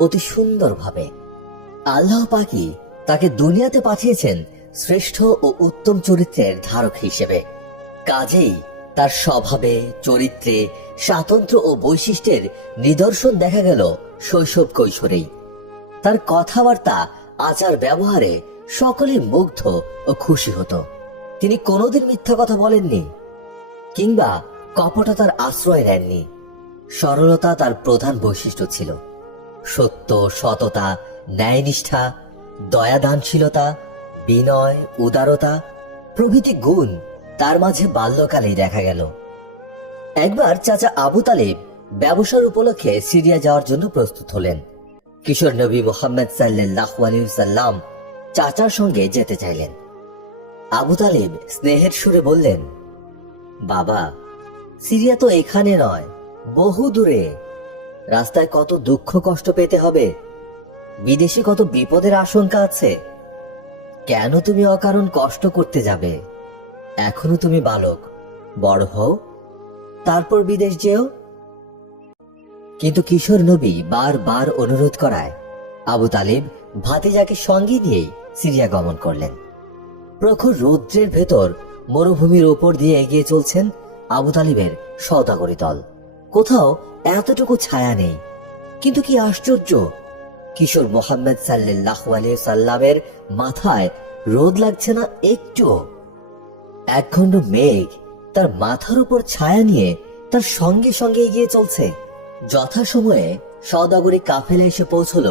অতি সুন্দরভাবে। আল্লাহ পাকই তাকে দুনিয়াতে পাঠিয়েছেন শ্রেষ্ঠ ও উত্তম চরিত্রের ধারক হিসেবে। কাজেই তার স্বভাবে, চরিত্রে, স্বাতন্ত্র্য ও বৈশিষ্ট্যের নিদর্শন দেখা গেল শৈশব কৈশোরেই। তার কথাবার্তা, আচার ব্যবহারে সকলেই মুগ্ধ ও খুশি হতো। তিনি কোনোদিন মিথ্যা কথা বলেননি কিংবা কপটতার আশ্রয় নেননি। সরলতা তার প্রধান বৈশিষ্ট্য ছিল। সত্য, সততা, ন্যায়নিষ্ঠা, দয়াদানশীলতা, বিনয়, উদারতা প্রভৃতি গুণ তার মাঝে বাল্যকালেই দেখা গেল। একবার চাচা আবু তালিব ব্যবসার উপলক্ষে সিরিয়া যাওয়ার জন্য প্রস্তুত হলেন। কিশোর নবী মুহাম্মদ সাল্লাল্লাহু আলাইহি ওয়াসাল্লাম চাচার সঙ্গে যেতে চাইলেন। আবু তালিব স্নেহের সুরে বললেন, বাবা, সিরিয়া তো এখানে নয়, বহু দূরে। রাস্তায় কত দুঃখ কষ্ট পেতে হবে, বিদেশে কত বিপদের আশঙ্কা আছে। কেন তুমি অকারণ কষ্ট করতে যাবে? এখনো তুমি বালক, বড় হও, তারপর বিদেশ যেও। কিন্তু কিশোর নবী বারবার অনুরোধ করায় আবু তালিব ভাতিজাকে সঙ্গে নিয়েই সিরিয়া গমন করলেন। প্রখর রৌদ্রের ভেতর মরুভূমির ওপর দিয়ে এগিয়ে চলছেন আবু তালিবের সওদাগরী দল। কোথাও এতটুকু ছায়া নেই। কিন্তু কি আশ্চর্য, কিশোর মোহাম্মদ সাল্লাল্লাহু আলাইহি সাল্লামের মাথায় রোদ লাগছে না একটু। একখণ্ড মেঘ তার মাথার উপর ছায়া নিয়ে তার সঙ্গে সঙ্গে এগিয়ে চলছে। যথাসময়ে সওদাগরী কাফেলা এসে পৌঁছল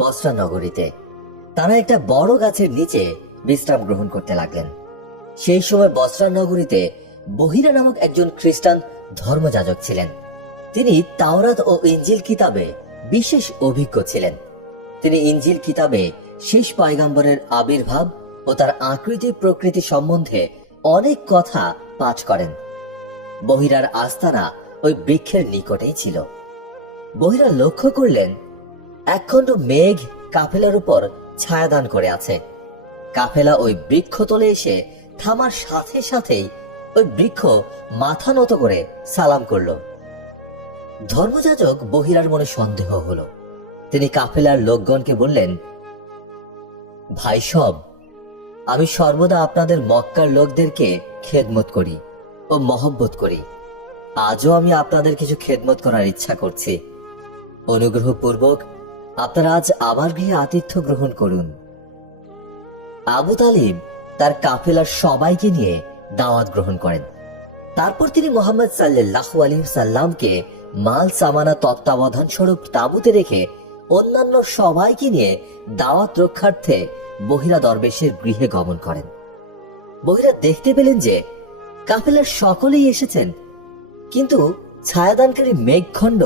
বসরা নগরীতে। তারা একটা বড় গাছের নিচে বিশ্রাম গ্রহণ করতে লাগলেন। সেই সময় বসরা নগরীতে বহিরা নামক একজন খ্রিস্টান ধর্মযাজক ছিলেন। তিনি তাওরাত ও ইনজিল কিতাবে বিশেষ অভিজ্ঞ ছিলেন। তিনি ইনজিল কিতাবে শেষ পয়গম্বরের আবির্ভাব ও তার আকৃতি প্রকৃতি সম্বন্ধে অনেক কথা পাঠ করেন। বহিরার আস্তানা ওই বৃক্ষের নিকটেই ছিল। বহিরা লক্ষ্য করলেন একখণ্ড মেঘ কাফেলার উপর ছায়াদান করে আছে। কাফেলা ওই বৃক্ষতলে এসে থামার সাথে সাথেই ওই বৃক্ষ মাথা নত করে সালাম করল। ধর্মযাজক বহিরার মনে সন্দেহ হলো। তিনি কাফেলার লোকগণকে বললেন, ভাই সব, আমি সর্বদা আপনাদের মক্কার লোকদেরকে খেদমত করি ও মহব্বত করি। আজও আমি আপনাদের কিছু খেদমত করার ইচ্ছা করছি। অনুগ্রহপূর্বক আপনারা আজ আমার গৃহে আতিথ্য গ্রহণ করুন। আবু তালিব তার কাফেলার সবাইকে নিয়ে দাওয়াত গ্রহণ করেন। তারপর তিনি মোহাম্মদ সাল্লাল্লাহু আলাইহি সাল্লামকে মাল সামানা তত্ত্বাবধান স্বরূপ তাঁবুতে রেখে অন্যান্য সবাইকে নিয়ে দাওয়াত রক্ষার্থে বহিরা দরবেশের গৃহে গমন করেন। বহিরা দেখতে পেলেন যে কাফেলার সকলেই এসেছেন, কিন্তু ছায়াদানকারী মেঘখণ্ড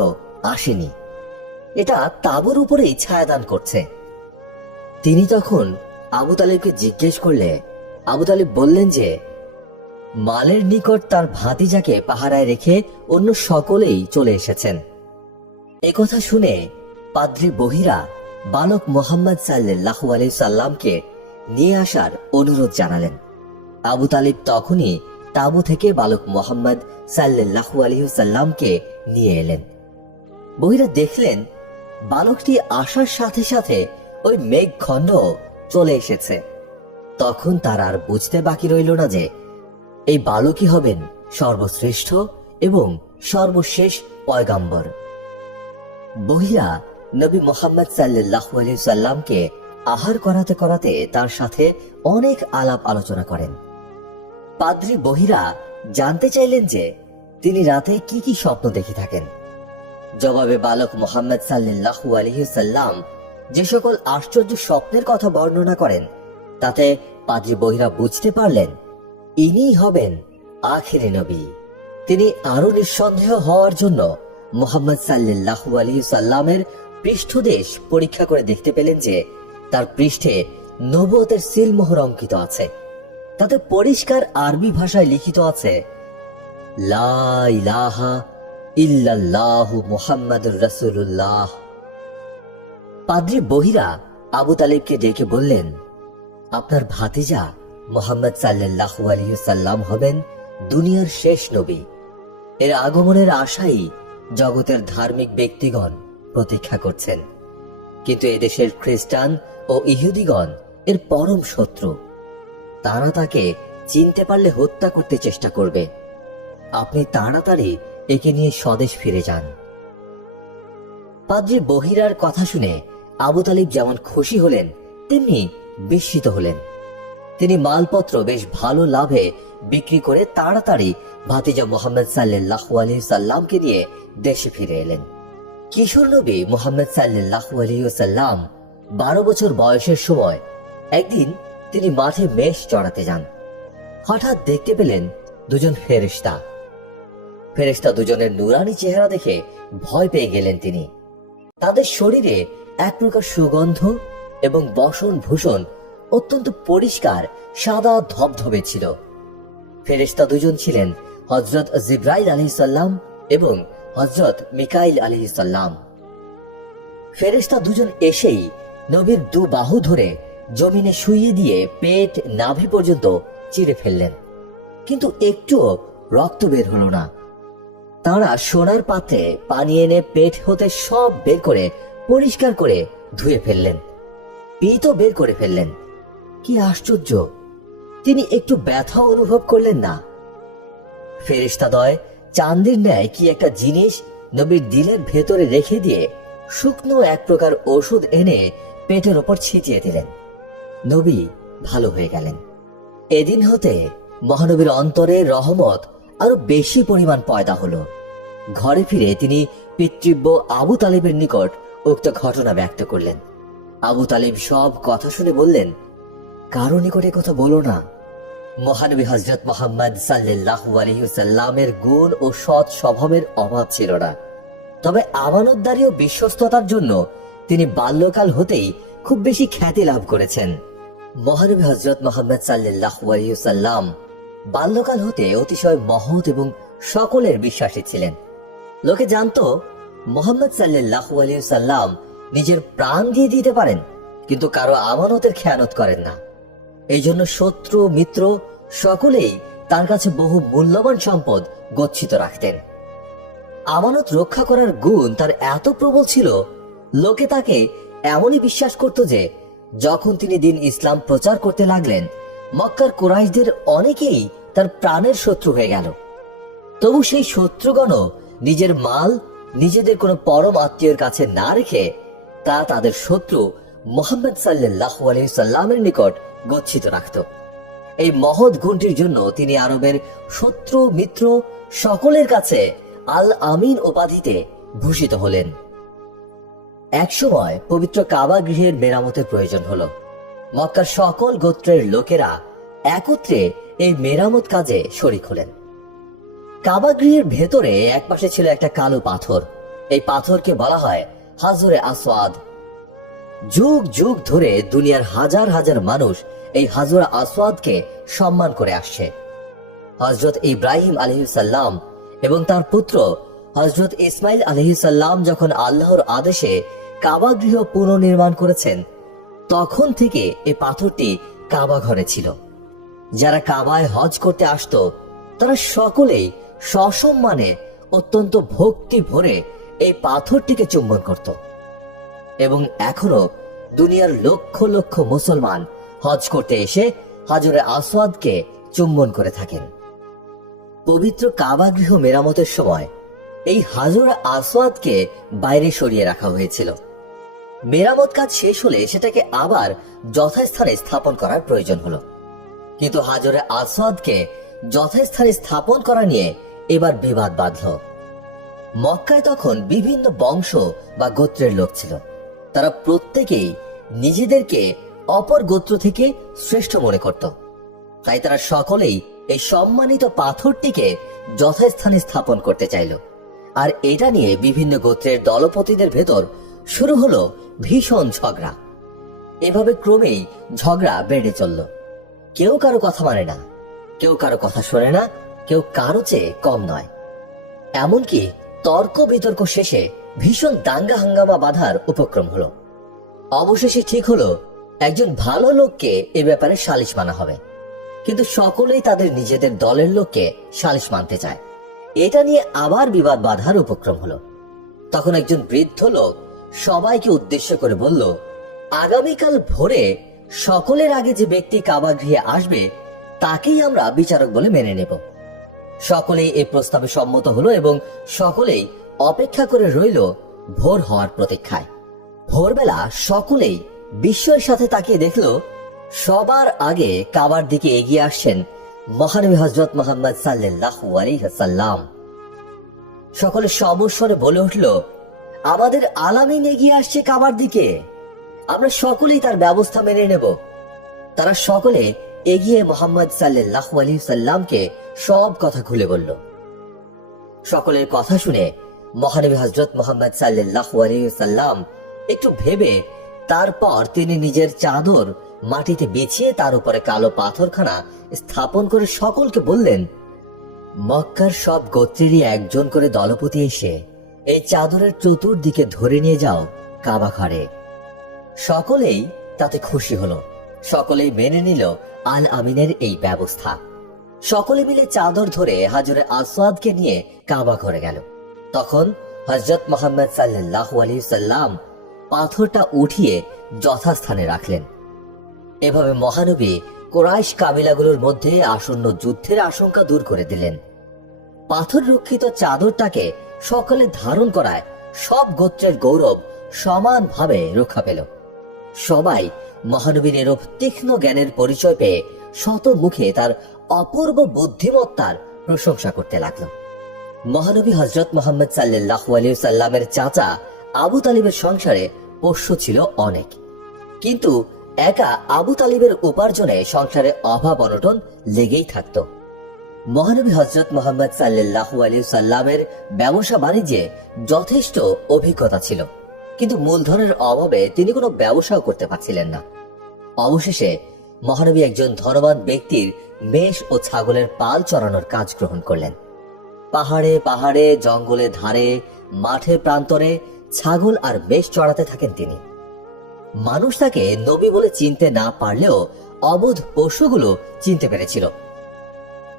আসেনি। এটা তাঁবুর উপরেই ছায়াদান করছে। তিনি তখন আবু তালিবকে জিজ্ঞেস করলে আবু তালিব বললেন যে মালের নিকট তার ভাতিজাকে পাহারায় রেখে অন্য সকলেই চলে এসেছেন। একথা শুনে পাদ্রী বহিরা বালক মোহাম্মদ সাল্লাল্লাহু আলাইহি সাল্লামকে নিয়ে আসার অনুরোধ জানালেন। আবু তালিব তখনই তাঁবু থেকে বালক মোহাম্মদ সাল্লাল্লাহু আলাইহি সাল্লামকে নিয়ে এলেন। বহিরা দেখলেন বালকটি আসার সাথে সাথে ওই মেঘখণ্ড চলে এসেছে। তখন তার আর বুঝতে বাকি রইল না যে এই বালকই হবেন সর্বশ্রেষ্ঠ এবং সর্বশেষ পয়গম্বর। বহিরা নবী মোহাম্মদ সাল্লাল্লাহু আলাইহি সাল্লামকে আহার করাতে করাতে তার সাথে অনেক আলাপ আলোচনা করেন। পাদ্রী বহিরা জানতে চাইলেন যে তিনি রাতে কি কি স্বপ্ন দেখে থাকেন। জবাবে বালক মোহাম্মদ সাল্লাল্লাহু আলাইহি সাল্লাম যে সকল আশ্চর্য স্বপ্নের কথা বর্ণনা করেন, তাতে পাদ্রী বহিরা বুঝতে পারলেন ইনিই হবেন আখিরি নবী। তিনি আরো নিঃসন্দেহ হওয়ার জন্য মোহাম্মদ সাল্লাল্লাহু আলাইহি সাল্লামের পৃষ্ঠদেশ পরীক্ষা করে দেখতে পেলেন যে তার পৃষ্ঠে নবুয়তের সিলমোহর অঙ্কিত আছে। তাতে পরিষ্কার আরবি ভাষায় লিখিত আছে, লা ইলাহা ইল্লাল্লাহু মুহাম্মাদুর রাসূলুল্লাহ। পাদ্রী বহিরা আবু তালিবকে ডেকে বললেন, আপনার ভাতিজা মোহাম্মদ সাল্লাল্লাহু আলাইহি সাল্লাম হবেন দুনিয়ার শেষ নবী। এর আগমনের আশাই জগতের ধার্মিক ব্যক্তিগণ প্রতীক্ষা করছেন, কিন্তু এদেশের খ্রিস্টান ও ইহুদিগণ এর পরম শত্রু। তারা তাকে চিনতে পারলে হত্যা করতে চেষ্টা করবে। আপনি তাড়াতাড়ি একে নিয়ে স্বদেশ ফিরে যান। পাদ্রী বহিরার কথা শুনে আবু তালিব যেমন খুশি হলেন তেমনি বিস্মিত হলেন। তিনি মালপত্র বেশ ভালো লাভে বিক্রি করে তাড়াতাড়ি ভাতিজা মোহাম্মদ সাল্লাল্লাহু আলাইহি সাল্লামকে নিয়ে দেশে ফিরে এলেন। কিশোর নবী মোহাম্মদ সাল্লাল্লাহু আলাইহি সাল্লাম 12 বছর বয়সের সময় একদিন তিনি মাঠে মেষ চড়াতে যান। হঠাৎ দেখতে পেলেন দুজন ফেরেশতা। ফেরেশতা দুজনের নুরানি চেহারা দেখে ভয় পেয়ে গেলেন তিনি। তাদের শরীরে এক প্রকার সুগন্ধ এবং বসন ভূষণ অত্যন্ত পরিষ্কার সাদা ধবধবে ছিল। ফেরেশতা দুজন ছিলেন হযরত জিবরাইল আলাইহিস সালাম এবং হযরত মিকাইল আলাইহিস সালাম। ফেরেশতা দুজন এসেই নবীর দু বাহু ধরে জমিনে শুইয়ে দিয়ে পেট নাভি পর্যন্ত চিরে ফেললেন, কিন্তু একটুও রক্ত বের হলো না। তাঁরা সোনার পাত্রে পানি এনে পেট হতে সব বের করে পরিষ্কার করে ধুয়ে ফেললেন, পিতও বের করে ফেললেন। কি আশ্চর্য, তিনি একটু ব্যথা অনুভব করলেন না। ফেরেশতাদ্বয় চাঁদের ন্যায় কি একটা জিনিস নবীর দিলের ভেতরে রেখে দিয়ে শুকনো এক প্রকার ওষুধ এনে পেটের ওপর ছিটিয়ে দিলেন। নবী ভালো হয়ে গেলেন। এদিন হতে মহানবীর অন্তরে রহমত আরো বেশি পরিমাণ পয়দা হলো। ঘরে ফিরে তিনি পিতৃব্য আবু তালেবের নিকট উক্ত ঘটনা ব্যক্ত করলেন। আবু তালেব সব কথা শুনে বললেন, কারো নিকটে কথা বলো না। মহানবী হযরত মুহাম্মদ সাল্লাল্লাহু আলাইহি ওয়াসাল্লামের গুণ ও সৎ স্বভাবের অভাব ছিল না, তবে আমানতদারি ও বিশ্বস্ততার জন্য তিনি বাল্যকাল হতেই খুব বেশি খ্যাতি লাভ করেছেন। মহানবী হযরত মুহাম্মদ সাল্লাল্লাহু আলাইহি ওয়াসাল্লাম বাল্যকাল হতে অতিশয় মহৎ এবং সকলের বিশ্বাসী ছিলেন। লোকে জানতো মুহাম্মদ সাল্লাল্লাহু আলাইহি ওয়াসাল্লাম নিজের প্রাণ দিয়ে দিতে পারেন, কিন্তু কারো আমানতের খেয়ানত করেন না। এই জন্য শত্রু মিত্র সকলেই তার কাছে বহু মূল্যবান সম্পদ গচ্ছিত রাখতেন। আমানত রক্ষা করার গুণ তার এত প্রবল ছিল, লোকে তাকে এমনই বিশ্বাস করত যে যখন তিনি দিন ইসলাম প্রচার করতে লাগলেন, মক্কার কুরাইশদের অনেকেই তার প্রাণের শত্রু হয়ে গেল। তবু সেই শত্রুগণও নিজের মাল নিজেদের কোনো পরম আত্মীয়ের কাছে না রেখে তা তাদের শত্রু মুহাম্মদ সাল্লাল্লাহু আলাইহি ওয়াসাল্লামের নিকট গচ্ছিত রাখত। এই মহৎ গুণটির জন্য তিনি আরবের শত্রু মিত্র সকলের কাছে আল আমিন উপাধিতে ভূষিত হলেন। একসময় পবিত্র কাবা গৃহের মেরামতের প্রয়োজন হলো। মক্কার সকল গোত্রের লোকেরা একত্রে এই মেরামত কাজে শরীক হলেন। কাবা গৃহের ভেতরে একপাশে ছিল একটা কালো পাথর। এই পাথরকে বলা হয় হাজরে আসওয়াদ। যুগ যুগ ধরে দুনিয়ার হাজার হাজার মানুষ এই হাজরে আসওয়াদকে সম্মান করে আসছে। হযরত ইব্রাহিম আলাইহিস সালাম এবং তার পুত্র হযরত ইসমাইল আলাইহিস সালাম যখন আল্লাহর আদেশে কাবা গৃহ পুনর্নির্মাণ করেছেন, তখন থেকে এই পাথরটি কাবা ঘরে ছিল। যারা কাবায় হজ করতে আসতো তারা সকলেই সসম্মানে অত্যন্ত ভক্তি ভরে এই পাথরটিকে চুম্বন করত। এবং এখনো দুনিয়ার লক্ষ লক্ষ মুসলমান হজ করতে এসে হাজরে আসওয়াদকে চুম্বন করে থাকেন। পবিত্র কাবা গৃহ মেরামতের সময় এই হাজরে আসওয়াদকে বাইরে সরিয়ে রাখা হয়েছিল। মেরামত কাজ শেষ হলে সেটাকে আবার যথাস্থানে স্থাপন করার প্রয়োজন হলো, কিন্তু হাজরে আসওয়াদকে যথাস্থানে স্থাপন করা নিয়ে এবার বিবাদ বাঁধল। মক্কায় তখন বিভিন্ন বংশ বা গোত্রের লোক ছিল। তারা প্রত্যেকেই নিজেদেরকে অপর গোত্র থেকে শ্রেষ্ঠ মনে করত। তাই তারা সকলেই এই সম্মানিত পাথরটিকে যথাস্থানে স্থাপন করতে চাইল। আর এটা নিয়ে বিভিন্ন গোত্রের দলপতিদের ভেতর শুরু হলো ভীষণ ঝগড়া। এভাবে ক্রমেই ঝগড়া বেড়ে চলল। কেউ কারো কথা মানে না, কেউ কারো কথা শোনে না, কেউ কারো চেয়ে কম নয়। এমনকি তর্ক বিতর্ক শেষে ভীষণ দাঙ্গা হাঙ্গামা বাঁধার উপক্রম হলো। অবশেষে ঠিক হলো একজন ভালো লোককে এ ব্যাপারে সালিশ মানা হবে, কিন্তু সকলেই তাদের নিজেদের দলের লোককে সালিশ মানতে চায়। এটা নিয়ে আবার বিবাদ বাঁধার উপক্রম হলো। তখন একজন বৃদ্ধ লোক সবাইকে উদ্দেশ্য করে বলল, আগামীকাল ভোরে সকলের আগে যে ব্যক্তি কাবা গৃহে আসবে তাকেই আমরা বিচারক বলে মেনে নেব। সকলেই এই প্রস্তাবে সম্মত হলো এবং সকলেই অপেক্ষা করে রইল ভোর হওয়ার প্রতীক্ষায়। ভোরবেলা সকলেই বিস্ময়ের সাথে তাকিয়ে দেখল সবার আগে কাবার দিকে এগিয়ে আসছেন মহানবী হযরত মুহাম্মদ সাল্লাল্লাহু আলাইহি ওয়াসাল্লাম। সকলে সমস্বরে বলে উঠল, আমাদের আলামিন এগিয়ে আসছে কাবার দিকে, আমরা সকলেই তার ব্যবস্থা মেনে নেব। তারা সকলে এগিয়ে মুহাম্মদ সাল্লাল্লাহু আলাইহি ওয়াসাল্লামকে সব কথা খুলে বলল। সকলের কথা শুনে মহানবী হযরত মুহাম্মদ সাল্লাল্লাহু আলাইহি ওয়াসাল্লাম একটু ভেবে তারপর তিনি নিজের চাদর মাটিতে বিছিয়ে তার উপরে কালো পাথরখানা স্থাপন করে সকলকে বললেন, মক্কার সব গোত্রেরই একজন করে দলপতি এসে এই চাদরের চতুর্দিকে ধরে নিয়ে যাও কাবা ঘরে। সকলেই তাতে খুশি হলো। সকলেই মেনে নিল আল আমিনের এই ব্যবস্থা। সকলে মিলে চাদর ধরে হাজরে আসওয়াদকে নিয়ে কাবা ঘরে গেল। তখন হযরত মুহাম্মদ সাল্লাল্লাহু আলাইহি সাল্লাম পাথরটা উঠিয়ে যথাস্থানে রাখলেন। এভাবে মহানবী কুরাইশ কাবিলাগুলোর মধ্যে আসন্ন যুদ্ধের আশঙ্কা দূর করে দিলেন। পাথর রক্ষিত চাদরটাকে সকলে ধারণ করায় সব গোত্রের গৌরব সমানভাবে রক্ষা পেল। সবাই মহানবীর এরূপ তীক্ষ্ণ জ্ঞানের পরিচয় পেয়ে শত মুখে তার অপূর্ব বুদ্ধিমত্তার প্রশংসা করতে লাগলো। মহানবী হযরত মুহাম্মদ সাল্লাল্লাহু আলাইহি সাল্লামের চাচা আবু তালিবের সংসারে পোষ্য ছিল অনেক, কিন্তু একা আবু তালিবের উপার্জনে সংসারে অভাব অনটন লেগেই থাকত। মহানবী হযরত মুহাম্মদ সাল্লাল্লাহু আলাইহি সাল্লামের ব্যবসা বাণিজ্যে যথেষ্ট অভিজ্ঞতা ছিল, কিন্তু মূলধনের অভাবে তিনি কোনো ব্যবসাও করতে পারছিলেন না। অবশেষে মহানবী একজন ধনবান ব্যক্তির মেষ ও ছাগলের পাল চড়ানোর কাজ গ্রহণ করলেন। পাহাড়ে পাহাড়ে, জঙ্গলে ধারে, মাঠে প্রান্তরে ছাগল আর মেষ চড়াতে থাকেন তিনি। মানুষ তাকে নবী বলে চিনতে না পারলেও অবোধ পশুগুলো চিনতে পেরেছিল।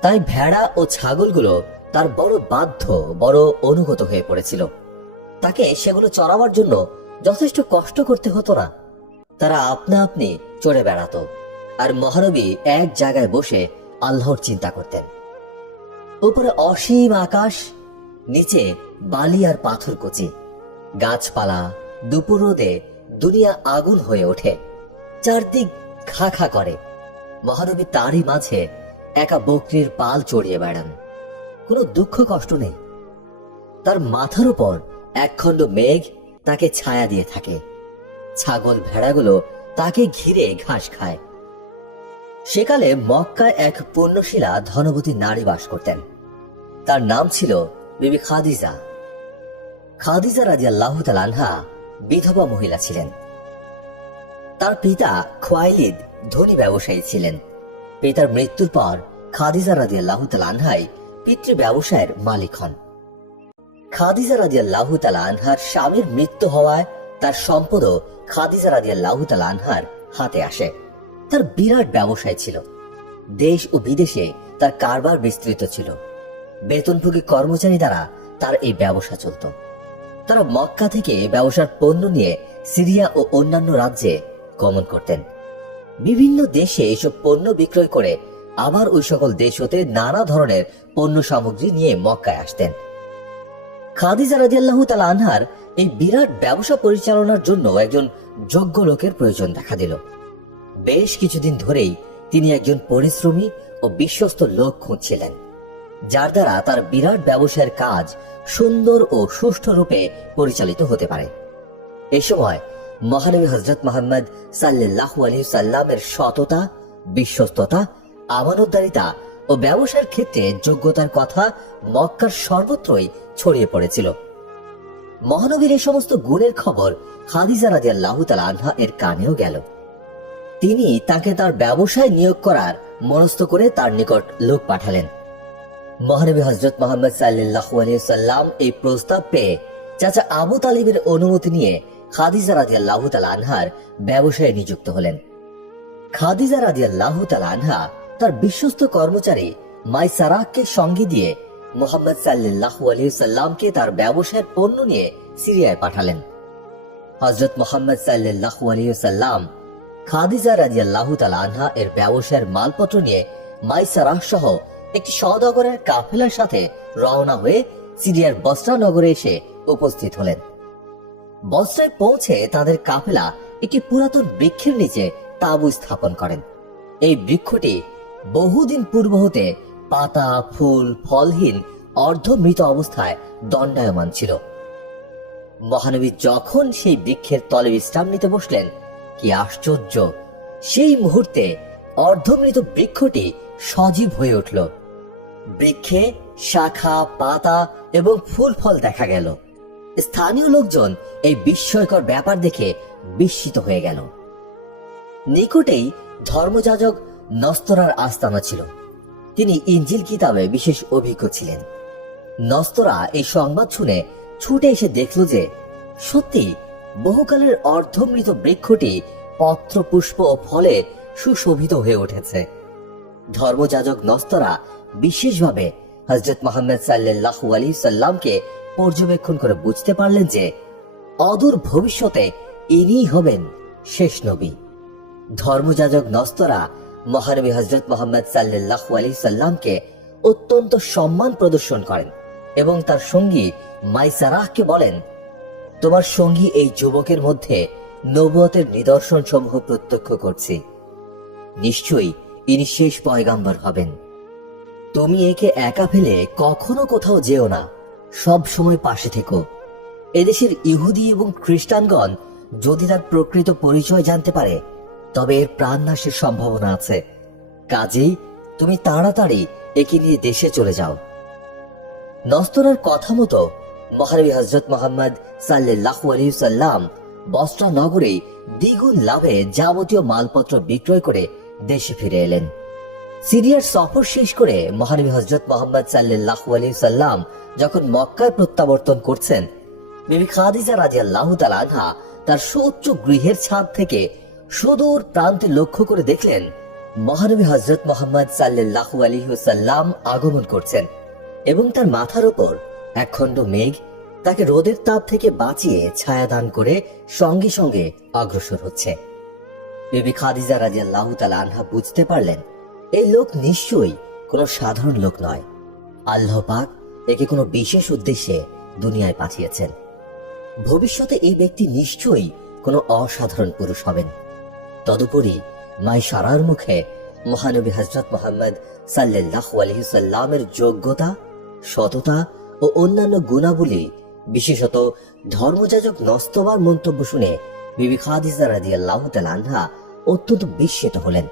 তাই ভেড়া ও ছাগলগুলো তার বড় বাধ্য, বড় অনুগত হয়ে পড়েছিল। তাকে সেগুলো চড়াবার জন্য যথেষ্ট কষ্ট করতে হতো না। তারা আপনা আপনি চড়ে বেড়াতো, আর মহানবী এক জায়গায় বসে আল্লাহর চিন্তা করতেন। উপরে অসীম আকাশ, নিচে বালি আর পাথর কুচি, গাছপালা, দুপুর রোদে দুনিয়া আগুন হয়ে ওঠে, চারদিক খা খা করে। মহানবী তারই মাঝে একা বকরির পাল চড়িয়ে বেড়ান, কোনো দুঃখ কষ্ট নেই। তার মাথার উপর একখণ্ড মেঘ তাকে ছায়া দিয়ে থাকে, ছাগল ভেড়াগুলো তাকে ঘিরে ঘাস খায়। সেকালে মক্কায় এক পুণ্যশীলা ধনবতী নারী বাস করতেন। তার নাম ছিল বিবি খাদিজা। খাদিজা রাদিয়াল্লাহু তাআলা আনহা বিধবা মহিলা ছিলেন। তার পিতা খুয়াইলিদ ধনী ব্যবসায়ী ছিলেন। পিতার মৃত্যুর পর খাদিজা রাদিয়াল্লাহু তাআলা আনহাই পিতৃ ব্যবসায়ের মালিক হন। খাদিজা রাদিয়াল্লাহু তাআলা আনহার স্বামীর মৃত্যু হওয়ায় তার সম্পদও খাদিজা রাদিয়াল্লাহু তাআলা আনহার হাতে আসে। তার বিরাট ব্যবসায় ছিল, দেশ ও বিদেশে তার কারবার বিস্তৃত ছিল। বেতনভোগী কর্মচারী দ্বারা তার এই ব্যবসা চলত। তারা মক্কা থেকে ব্যবসার পণ্য নিয়ে সিরিয়া ও অন্যান্য রাজ্যে গমন করতেন। বিভিন্ন দেশে এসব পণ্য বিক্রয় করে আবার ওই সকল দেশ হতে নানা ধরনের পণ্য সামগ্রী নিয়ে মক্কায় আসতেন। খাদিজা রাদিয়াল্লাহু তাআলা আনহার এই বিরাট ব্যবসা পরিচালনার জন্য একজন যোগ্য লোকের প্রয়োজন দেখা দিল। বেশ কিছুদিন ধরেই তিনি একজন পরিশ্রমী ও বিশ্বস্ত লোক খুঁজছিলেন, যার দ্বারা তার বিরাট ব্যবসায়ের কাজ সুন্দর ও সুষ্ঠু রূপে পরিচালিত হতে পারে। এ সময় মহানবী হযরত মুহাম্মদ সাল্লাল্লাহু আলাইহি সাল্লামের সততা, বিশ্বস্ততা, আমানতদারিতা ও ব্যবসার ক্ষেত্রে যোগ্যতার কথা মক্কার সর্বত্রই ছড়িয়ে পড়েছিল। মহানবীর এই সমস্ত গুণের খবর খাদিজা রাদিয়াল্লাহু তাআলা আনহা এর কানেও গেল। তিনি তাকে তার ব্যবসায় নিয়োগ করার মনস্থ করে তার নিকট লোক পাঠালেন। মহানবী হযরত মুহাম্মদ সাল্লাল্লাহু আলাইহি সাল্লাম এই প্রস্তাব পেয়ে চাচা আবু তালিবের অনুমতি নিয়ে খাদিজা রাদিয়াল্লাহু তাআলা আনহার ব্যবসায়ে নিযুক্ত হলেন। খাদিজা রাদিয়াল্লাহু তাআলা আনহা তার বিশ্বস্ত কর্মচারী মাইসারাকে সঙ্গে দিয়ে মুহাম্মদ সাল্লাল্লাহু আলাইহি সাল্লামকে তার ব্যবসায়ের পণ্য নিয়ে সিরিয়ায় পাঠালেন। হযরত মুহাম্মদ সাল্লাল্লাহু আলাইহি সাল্লাম খাদিজা রাদিয়াল্লাহু তাআলা আনহা এর ব্যবসায়ের মালপত্র নিয়ে মাইসারাহ সহ একটি সওদাগরের কাফেলার সাথে রওনা হয়ে সিরিয়ার বসরা নগরে এসে উপস্থিত হলেন। বসরায় পৌঁছে তাদের কাফেলা একটি পুরাতন বৃক্ষের নিচে তাঁবু স্থাপন করেন। এই বৃক্ষটি বহুদিন পূর্ব হতে পাতা, ফুল, ফলহীন অর্ধমৃত অবস্থায় দণ্ডায়মান ছিল। মহানবী যখন সেই বৃক্ষের তলে বিশ্রাম নিতে বসলেন, কি আশ্চর্য! সেই মুহূর্তে অর্ধমৃত বৃক্ষটি সজীব হয়ে উঠল। বৃক্ষে শাখা, পাতা এবং ফুল ফল দেখা গেল। স্থানীয় লোকজন এই বিস্ময়কর ব্যাপার দেখে বিস্মিত হয়ে গেল। নিকটেই ধর্মযাজক নস্তরার আস্তানা ছিল। তিনি ইনজিল কিতাবে বিশেষ অভিজ্ঞ ছিলেন। নস্তরা এই সংবাদ শুনে ছুটে এসে দেখল যে সত্যি বহুকালের অর্ধমৃত বৃক্ষটি পত্র, পুষ্প ও ফলে সুশোভিত হয়ে উঠেছে। ধর্মযাজক নস্তরা বিশেষভাবে হযরত মুহাম্মদ সাল্লাল্লাহু আলাইহি সাল্লামকে পর্যবেক্ষণ করে বুঝতে পারলেন যে অদূর ভবিষ্যতে ইনিই হবেন শেষ নবী। ধর্মযাজক নস্তরা মহানবী হযরত মুহাম্মদ সাল্লাল্লাহু আলাইহি সাল্লামকে অত্যন্ত সম্মান প্রদর্শন করেন এবং তার সঙ্গী মাইসারাহকে বলেন, তোমার সঙ্গী এই যুবকের মধ্যে নবুয়তের নিদর্শন সমূহ প্রত্যক্ষ করছি, নিশ্চয়ই ইনি শেষ পয়গাম্বর হবেন। তুমি একে একা ফেলে কখনো কোথাও যেও না, সব সময় পাশে থেকো। এদেশের ইহুদি এবং খ্রিস্টানগণ যদি তার প্রকৃত পরিচয় জানতে পারে তবে এর প্রাণনাশের সম্ভাবনা আছে, কাজেই তুমি তাড়াতাড়ি একে নিয়ে দেশে চলে যাও। নস্তরার কথা মতো মহানবী হযরত মুহাম্মদ সাল্লাল্লাহু আলাইহি সাল্লাম বসরা নগরে দ্বিগুণ লাভে যাবতীয় মালপত্র বিক্রয় করে দেশে ফিরে এলেন। সিরিয়ার সফর শেষ করে মহানবী হযরত মুহাম্মদ সাল্লাল্লাহু আলাইহি সাল্লাম যখন মক্কায় প্রত্যাবর্তন করছেন, বিবি খাদিজা রাদিয়াল্লাহু তাআলা আনহা তার সুউচ্চ গৃহের ছাদ থেকে সুদূর প্রান্তে লক্ষ্য করে দেখলেন মহানবী হযরত মুহাম্মদ সাল্লাল্লাহু আলাইহি সাল্লাম আগমন করছেন এবং তার মাথার উপর একখণ্ড মেঘ তাকে রোদের তাপ থেকে বাঁচিয়ে ছায়া দান করে সঙ্গে সঙ্গে অগ্রসর হচ্ছে। বিবি খাদিজা রাদিয়াল্লাহু তাআলা আনহা বুঝতে পারলেন এই লোক নিশ্চয়ই কোনো সাধারণ লোক নয়, আল্লাহ পাক একে কোনো বিশেষ উদ্দেশ্যে দুনিয়ায় পাঠিয়েছেন। ভবিষ্যতে এই ব্যক্তি নিশ্চয়ই কোনো অসাধারণ পুরুষ হবেন। তদুপরি মাইসারার মুখে মহানবী হযরত মুহাম্মদ সাল্লাল্লাহু আলাইহি সাল্লামের যোগ্যতা, সততা ও অন্যান্য গুণাবলী, বিশেষত ধর্মযাজক নস্তবার মন্তব্য শুনে বিবি খাদিজা রাদিয়াল্লাহু তাআলা আনহা অত্যন্ত বিস্মিত হলেন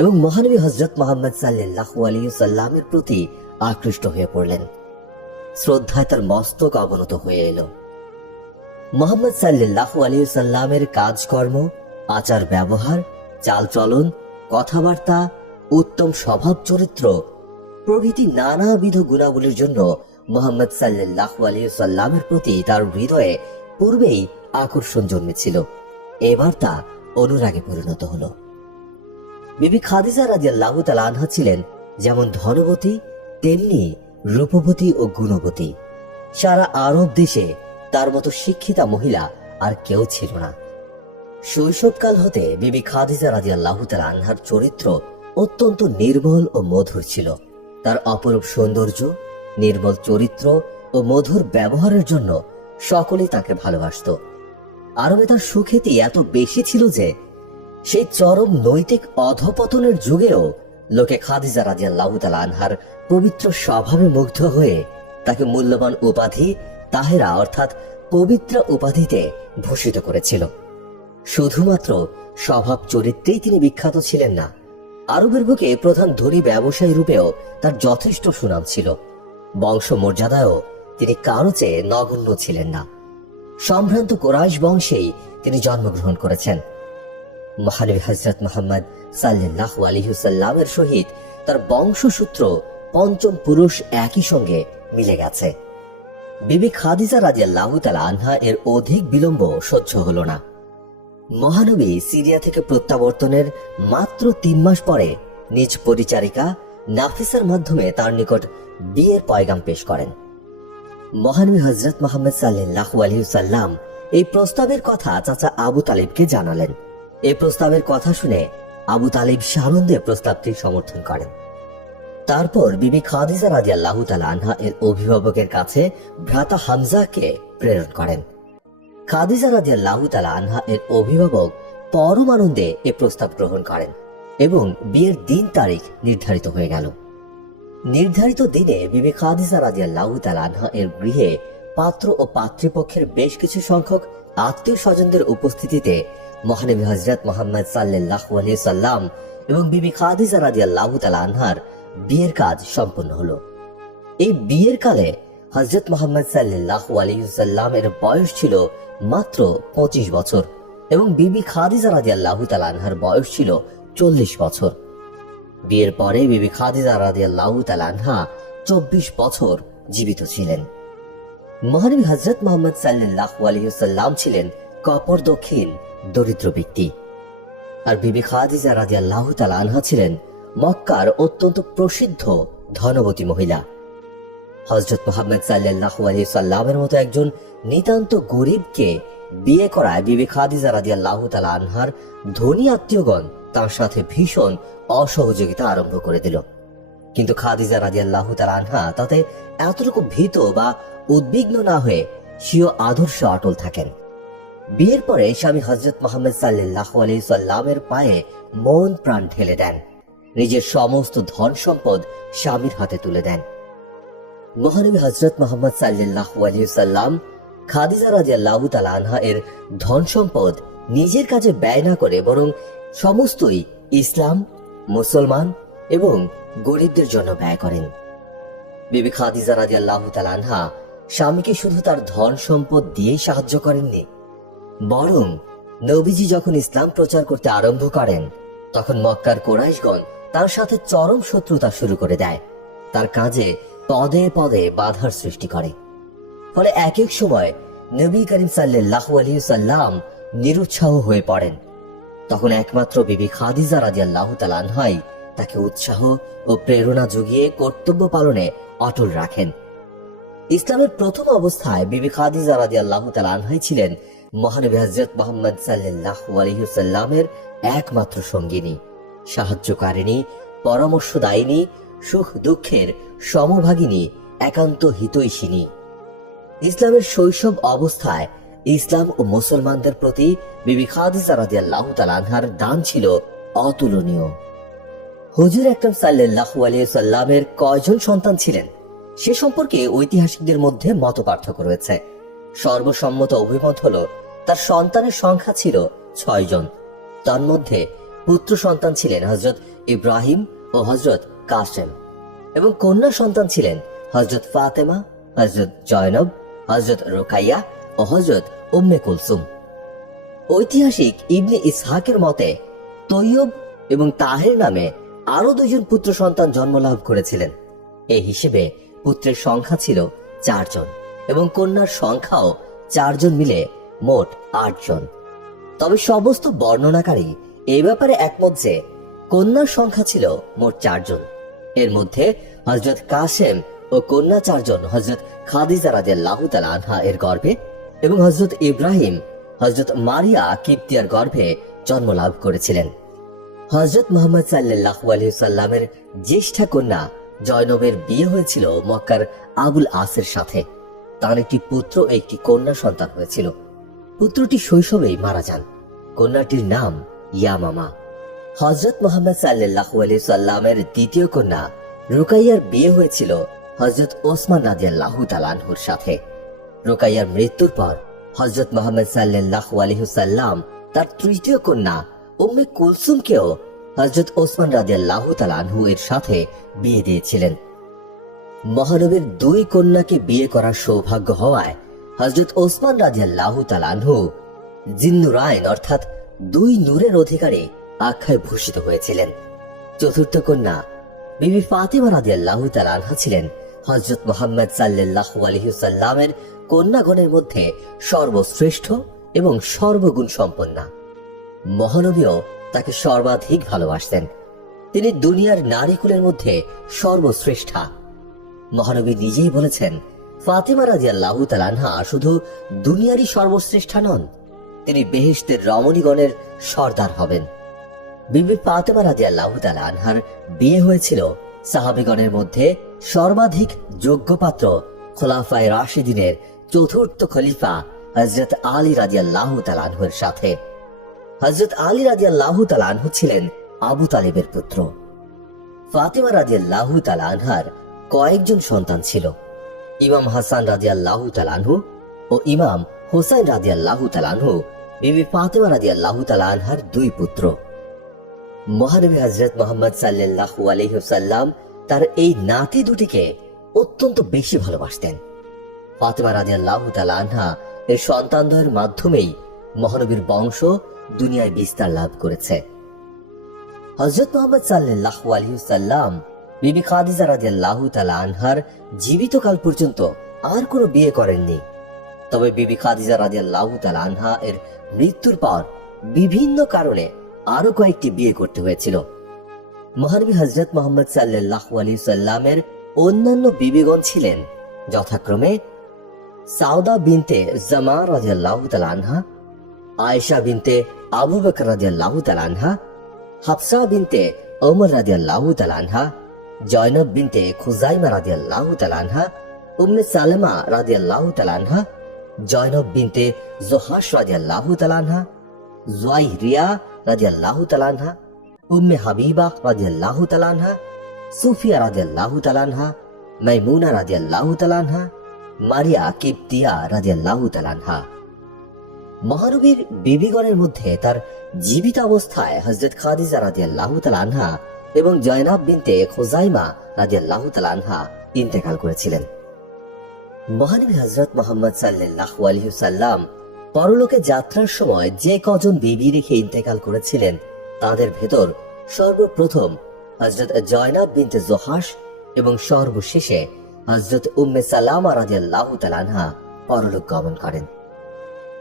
এবং মহানবী হযরত মুহাম্মদ সাল্লাল্লাহু আলাইহি সাল্লামের প্রতি আকৃষ্ট হয়ে পড়লেন। শ্রদ্ধায় তার মস্তক অবনত হয়ে এলো। মুহাম্মদ সাল্লাল্লাহু আলাইহি সাল্লামের কাজকর্ম, আচার ব্যবহার, চালচলন, কথাবার্তা, উত্তম স্বভাব চরিত্র প্রভৃতি নানাবিধ গুণাবলীর জন্য মুহাম্মদ সাল্লাল্লাহু আলাইহি সাল্লামের প্রতি তার হৃদয়ে পূর্বেই আকর্ষণ জন্মেছিল, এবার তা অনুরাগে পরিণত হলো। বিবি খাদিজা রাদিয়াল্লাহু তাআলা আনহা ছিলেন যেমন ধনবতী তেমনি রূপবতী ও গুণবতী। সারা আরব দেশে তার মতো শিক্ষিতা মহিলা আর কেউ ছিল না। শৈশবকাল হতে বিবি খাদিজা রাদিয়াল্লাহু তাআলা আনহার চরিত্র অত্যন্ত নির্মল ও মধুর ছিল। তার অপরূপ সৌন্দর্য, নির্মল চরিত্র ও মধুর ব্যবহারের জন্য সকলেই তাকে ভালোবাসত। আরবে তার সুখ্যাতি এত বেশি ছিল যে সেই চরম নৈতিক অধপতনের যুগেও লোকে খাদিজা রাদিয়াল্লাহু তাআলা আনহার পবিত্র স্বভাবে মুগ্ধ হয়ে তাকে মূল্যবান উপাধি তাহেরা অর্থাৎ পবিত্র উপাধিতে ভূষিত করেছিল। শুধুমাত্র স্বভাব চরিত্রেই তিনি বিখ্যাত ছিলেন না, আরবের বুকে প্রধান ধনী ব্যবসায়ী রূপেও তার যথেষ্ট সুনাম ছিল। বংশ মর্যাদায়ও তিনি কারো চেয়ে নগণ্য ছিলেন না। সম্ভ্রান্ত কুরাইশ বংশেই তিনি জন্মগ্রহণ করেছেন। মহানবী হযরত মুহাম্মদ সাল্লাল্লাহু আলাইহি সাল্লামের সহিত তার বংশসূত্র পঞ্চম পুরুষ একই সঙ্গে মিলে গেছে। বিবি খাদিজা রাদিয়াল্লাহু তাআলা আনহা এর অধিক বিলম্ব সহ্য হলো না। মহানবী সিরিয়া থেকে প্রত্যাবর্তনের মাত্র 3 মাস পরে নিজ পরিচারিকা নাফিসার মাধ্যমে তার নিকট বিয়ের পয়গাম পেশ করেন। মহানবী হযরত মুহাম্মদ সাল্লাল্লাহু আলাইহি সাল্লাম এই প্রস্তাবের কথা চাচা আবু তালিবকে জানালেন। এই প্রস্তাবের কথা শুনে আবু তালিব সানন্দে প্রস্তাবটি সমর্থন করেন। তারপর বিবি খাদিজা রাদিয়াল্লাহু তাআলা আনহা এর অভিভাবকের কাছে ভ্রাতা হামজাকে প্রেরণ করেন। খাদিজা রাদিয়াল্লাহু তাআলা আনহা এর অভিভাবক পরম আনন্দে এ প্রস্তাব গ্রহণ করেন এবং বিয়ের দিন তারিখ নির্ধারিত হয়ে গেল। নির্ধারিত দিনে বিবি খাদিজা রাদিয়াল্লাহু তাআলা আনহা এর গৃহে পাত্র ও পাত্রীপক্ষের বেশ কিছু সংখ্যক আত্মীয় স্বজনদের উপস্থিতিতে মহানবী হযরত মুহাম্মদ সাল্লাল্লাহু আলাইহি সাল্লাম এবং বিবি খাদিজা রাদিয়াল্লাহু তাআলা আনহার বিয়ের কাজ সম্পন্ন হলো। এই বিয়ের কালে হযরত মুহাম্মদ সাল্লাল্লাহু আলাইহি সাল্লামের বয়স ছিল মাত্র 25 বছর এবং বিবি খাদিজা রাদিয়াল্লাহু তাআলা আনহার বয়স ছিল 40 বছর। বিয়ের পরে বিবি খাদিজা রাদিয়াল্লাহু তাআলা আনহা 24 বছর জীবিত ছিলেন। মহানবী হযরত মুহাম্মদ সাল্লাল্লাহু আলাইহি সাল্লাম ছিলেন কপর দক্ষিণ দরিদ্র ব্যক্তি, আর বিবি খাদিজা রাদিয়াল্লাহু তাআলা আনহা ছিলেন মক্কার অত্যন্ত প্রসিদ্ধ ধনবতী মহিলা। হযরত মুহাম্মদ সাল্লাল্লাহু আলাইহি সাল্লামের মতো একজন নিতান্ত গরিবকে বিয়ে করায় বিবি খাদিজা রাদিয়াল্লাহু তাআলা আনহার ধনী আত্মীয়গণ তার সাথে ভীষণ অসহযোগিতা আরম্ভ করে দিল। কিন্তু খাদিজা রাদিয়াল্লাহু তাআলা আনহা তাতে এতটুকু ভীত বা উদ্বিগ্ন না হয়ে স্বীয় আদর্শে অটল থাকেন। বিয়ের পরে স্বামী হযরত মুহাম্মদ সাল্লাল্লাহু আলাইহি সাল্লামের পায়ে মন প্রাণ ঢেলে দেন, নিজের সমস্ত ধন সম্পদ স্বামীর হাতে তুলে দেন। মহানবী হযরত মুহাম্মদ সাল্লাল্লাহু আলাইহি সাল্লাম খাদিজা রাদিয়াল্লাহু তাআলা আনহা এর ধন সম্পদ নিজের কাজে ব্যয় না করে বরং সমস্তই ইসলাম, মুসলমান এবং গরিবদের জন্য ব্যয় করেন। বিবি খাদিজা রাদিয়াল্লাহু তাআলা আনহা স্বামীকে শুধু তার ধন সম্পদ দিয়েই সাহায্য করেননি, বরং নবীজি যখন ইসলাম প্রচার করতে আরম্ভ করেন তখন মক্কার কুরাইশগণ তার সাথে চরম শত্রুতা শুরু করে দেয়, তার কাজে পদে পদে বাধার সৃষ্টি করে। ফলে এক এক সময় নবী করিম সাল্লাল্লাহু আলাইহি সাল্লাম নিরুৎসাহ হয়ে পড়েন। তখন একমাত্র বিবি খাদিজা রাদিয়াল্লাহু তাআলা আনহাই তাকে উৎসাহ ও প্রেরণা জুগিয়ে কর্তব্য পালনে অটল রাখেন। ইসলামের প্রথম অবস্থায় বিবি খাদিজা রাদিয়াল্লাহু তাআলা আনহাই ছিলেন মহানবী হযরত মুহাম্মদ সাল্লাল্লাহু আলাইহি সাল্লামের একমাত্র সঙ্গিনী, সাহায্যকারিণী, পরামর্শদায়িনী, সুখ দুঃখের সমভাগিনী, একান্ত হিতৈষিনী। ইসলামের শৈশব অবস্থায় ইসলাম ও মুসলমানদের প্রতি বিবি খাদিজা রাদিয়াল্লাহু তাআলা আনহার দান ছিল অতুলনীয়। হুজুর আকরাম সাল্লাল্লাহু আলাইহি সাল্লামের কয়জন সন্তান ছিলেন সে সম্পর্কে ঐতিহাসিকদের মধ্যে মতপার্থক্য রয়েছে। সর্বসম্মত অভিমত হলো তার সন্তানের সংখ্যা ছিল 6 জন। তার মধ্যে পুত্র সন্তান ছিলেন হযরত ইব্রাহিম ও হযরত কাসেম এবং কন্যা সন্তান ছিলেন হযরত ফাতেমা, হযরত জয়নব, হযরত রুকাইয়া ও হযরত উম্মে কুলসুম। ঐতিহাসিক ইবনে ইসহাকের মতে তৈয়ব এবং তাহের নামে আরো 2 জন পুত্র সন্তান জন্মলাভ করেছিলেন। এই হিসেবে পুত্রের সংখ্যা ছিল 4 জন এবং কন্যার সংখ্যাও 4 জন মিলে মোট 8 জন। তবে সমস্ত বর্ণনাকারী এই ব্যাপারে একমত যে কন্যার সংখ্যা ছিল মোট 4 জন। এর মধ্যে হযরত কাসেম ও কন্যা 4 জন হযরত খাদিজা রাদিয়াল্লাহু তাআলা আনহা এর গর্ভে এবং হযরত ইব্রাহিম হযরত মারিয়া কিবতিয়ার গর্ভে জন্মলাভ করেছিলেন। হযরত মুহাম্মদ সাল্লাল্লাহু আলাইহি সাল্লামের জ্যেষ্ঠা কন্যা জয়নবের বিয়ে হয়েছিল মক্কার আবুল আসের সাথে। তার একটি পুত্র ও একটি কন্যা সন্তান হয়েছিল। পুত্রটি শৈশবেই মারা যান। কন্যাটির নাম ইয়ামামা। হযরত মুহাম্মদ সাল্লাল্লাহু আলাইহি সাল্লামের দ্বিতীয় কন্যা রুকাইয়ার বিয়ে হয়েছিল হযরত ওসমান রাদিয়াল্লাহু তাআলা আনহুর সাথে। রুকাইয়ার মৃত্যুর পর হযরত মুহাম্মদ সাল্লাল্লাহু আলাইহি সাল্লাম তার তৃতীয় কন্যা উম্মে কুলসুমকেও হযরত ওসমান রাদিয়াল্লাহু তাআলা আনহু এর সাথে বিয়ে দিয়েছিলেন। মহানবীর 2 কন্যাকে বিয়ে করার সৌভাগ্য হওয়ায় হযরত ওসমান রাদিয়াল্লাহু তাআলা আনহু জিন্নুরাইন অর্থাৎ 2 নূরের অধিকারী আখ্যায় ভূষিত হয়েছিলেন। চতুর্থ কন্যা বিবি ফাতিমা রাদিয়াল্লাহু তাআলা আনহা ছিলেন হযরত মুহাম্মদ সাল্লাল্লাহু আলাইহি সাল্লামের কন্যাগণের মধ্যে সর্বশ্রেষ্ঠ এবং সর্বগুণ সম্পন্না। মহানবীও তাকে সর্বাধিক ভালোবাসতেন। তিনি দুনিয়ার নারীকুলের মধ্যে সর্বশ্রেষ্ঠা। মহানবী নিজেই বলেছেন, ফাতিমা রাদিয়াল্লাহু তাআলা আনহা শুধু দুনিয়ারই সর্বশ্রেষ্ঠা নন, তিনি বেহেশতের রমণীগণের সর্দার হবেন। বিবি ফাতিমা রাদিয়াল্লাহু তাআলা আনহার বিয়ে হয়েছিল সাহাবীগণের মধ্যে সর্বাধিক যোগ্য পাত্র খোলাফায়ে রাশিদিনের চতুর্থ খলিফা হযরত আলী রাদিয়াল্লাহু তাআলা আনহুর সাথে। হযরত আলী রাদিয়াল্লাহু তাআলা আনহু ছিলেন আবু তালিবের পুত্র। ফাতিমা রাদিয়াল্লাহু তাআলা আনহার কয়েকজন সন্তান ছিল। ইমাম হাসান রাদিয়াল্লাহু তাআলা আনহু ও ইমাম হোসেন রাদিয়াল্লাহু তাআলা আনহু বিবি ফাতিমা রাদিয়াল্লাহু তাআলা আনহার 2 পুত্র। মহানবী হযরত মুহাম্মদ সাল্লাল্লাহু আলাইহি ওয়াসাল্লাম তার এই নাতি দুটিকে অত্যন্ত বেশি ভালোবাসতেন। ফাতিমা রাদিয়াল্লাহু তাআলা আনহা এর সন্তানদ্বয়ের মাধ্যমেই মহানবীর বংশ দুনিয়ায় বিস্তার লাভ করেছে। হযরত মুহাম্মদ সাল্লাল্লাহু আলাইহি ওয়াসাল্লাম বিবি খাদিজা রাদিয়াল্লাহু তাআলা আনহার জীবিতকাল পর্যন্ত আর কোনো বিয়ে করেননি। তবে বিবি খাদিজা রাদিয়াল্লাহু তাআলা আনহা এর মৃত্যুর পর বিভিন্ন কারণে আরো কয়েকটি বিয়ে করতে হয়েছিল। মহানবী হযরত মুহাম্মদ সাল্লাল্লাহু আলাইহি সাল্লামের অন্যান্য বিবিগণ ছিলেন যথাক্রমে সাউদা বিনতে জামা রাদিয়াল্লাহু তাআলা আনহা, আয়েশা বিনতে আবু বকর রাদিয়াল্লাহু তাআলা আনহা, হাফসা বিনতে ওমর রাদিয়াল্লাহু তাআলা আনহা, জয়নব বিনতে খুজাইমা রাদিয়াল্লাহু তাআলা আনহা, উম্মে সালামা রাদিয়াল্লাহু তাআলা আনহা, জয়নব বিনতে জোহাশ রাদিয়াল্লাহু তাআলা আনহা, জুয়াইরিয়া রাদিয়াল্লাহু তাআলা আনহা, উম্মে হাবিবা রাদিয়াল্লাহু তাআলা আনহা, সুফিয়া রাদিয়াল্লাহু তাআলা আনহা, মাইমুনা রাদিয়াল্লাহু তাআলা আনহা, মারিয়া কিবতিয়া রাদিয়াল্লাহু তাআলা আনহা। মহানবীর বিবিগণের মধ্যে তার জীবিত অবস্থায় হযরত খাদিজা রাদিয়াল্লাহু তাআলা আনহা এবং জয়নাব বিনতে খুজাইমা রাদিয়াল্লাহু তাআলা আনহা ইন্তেকাল করেছিলেন। মহানবী হযরত মুহাম্মদ সাল্লাল্লাহু আলাইহি সাল্লাম পরলোকে যাত্রার সময় যে কজন বিবি রেখে ইন্তেকাল করেছিলেন তাদের ভেতর সর্বপ্রথম হযরত জয়নাব বিনতে জোহাশ এবং সর্বশেষে হযরত উম্মে সালামা রাদিয়াল্লাহু তাআলা আনহা পরলোক গমন করেন।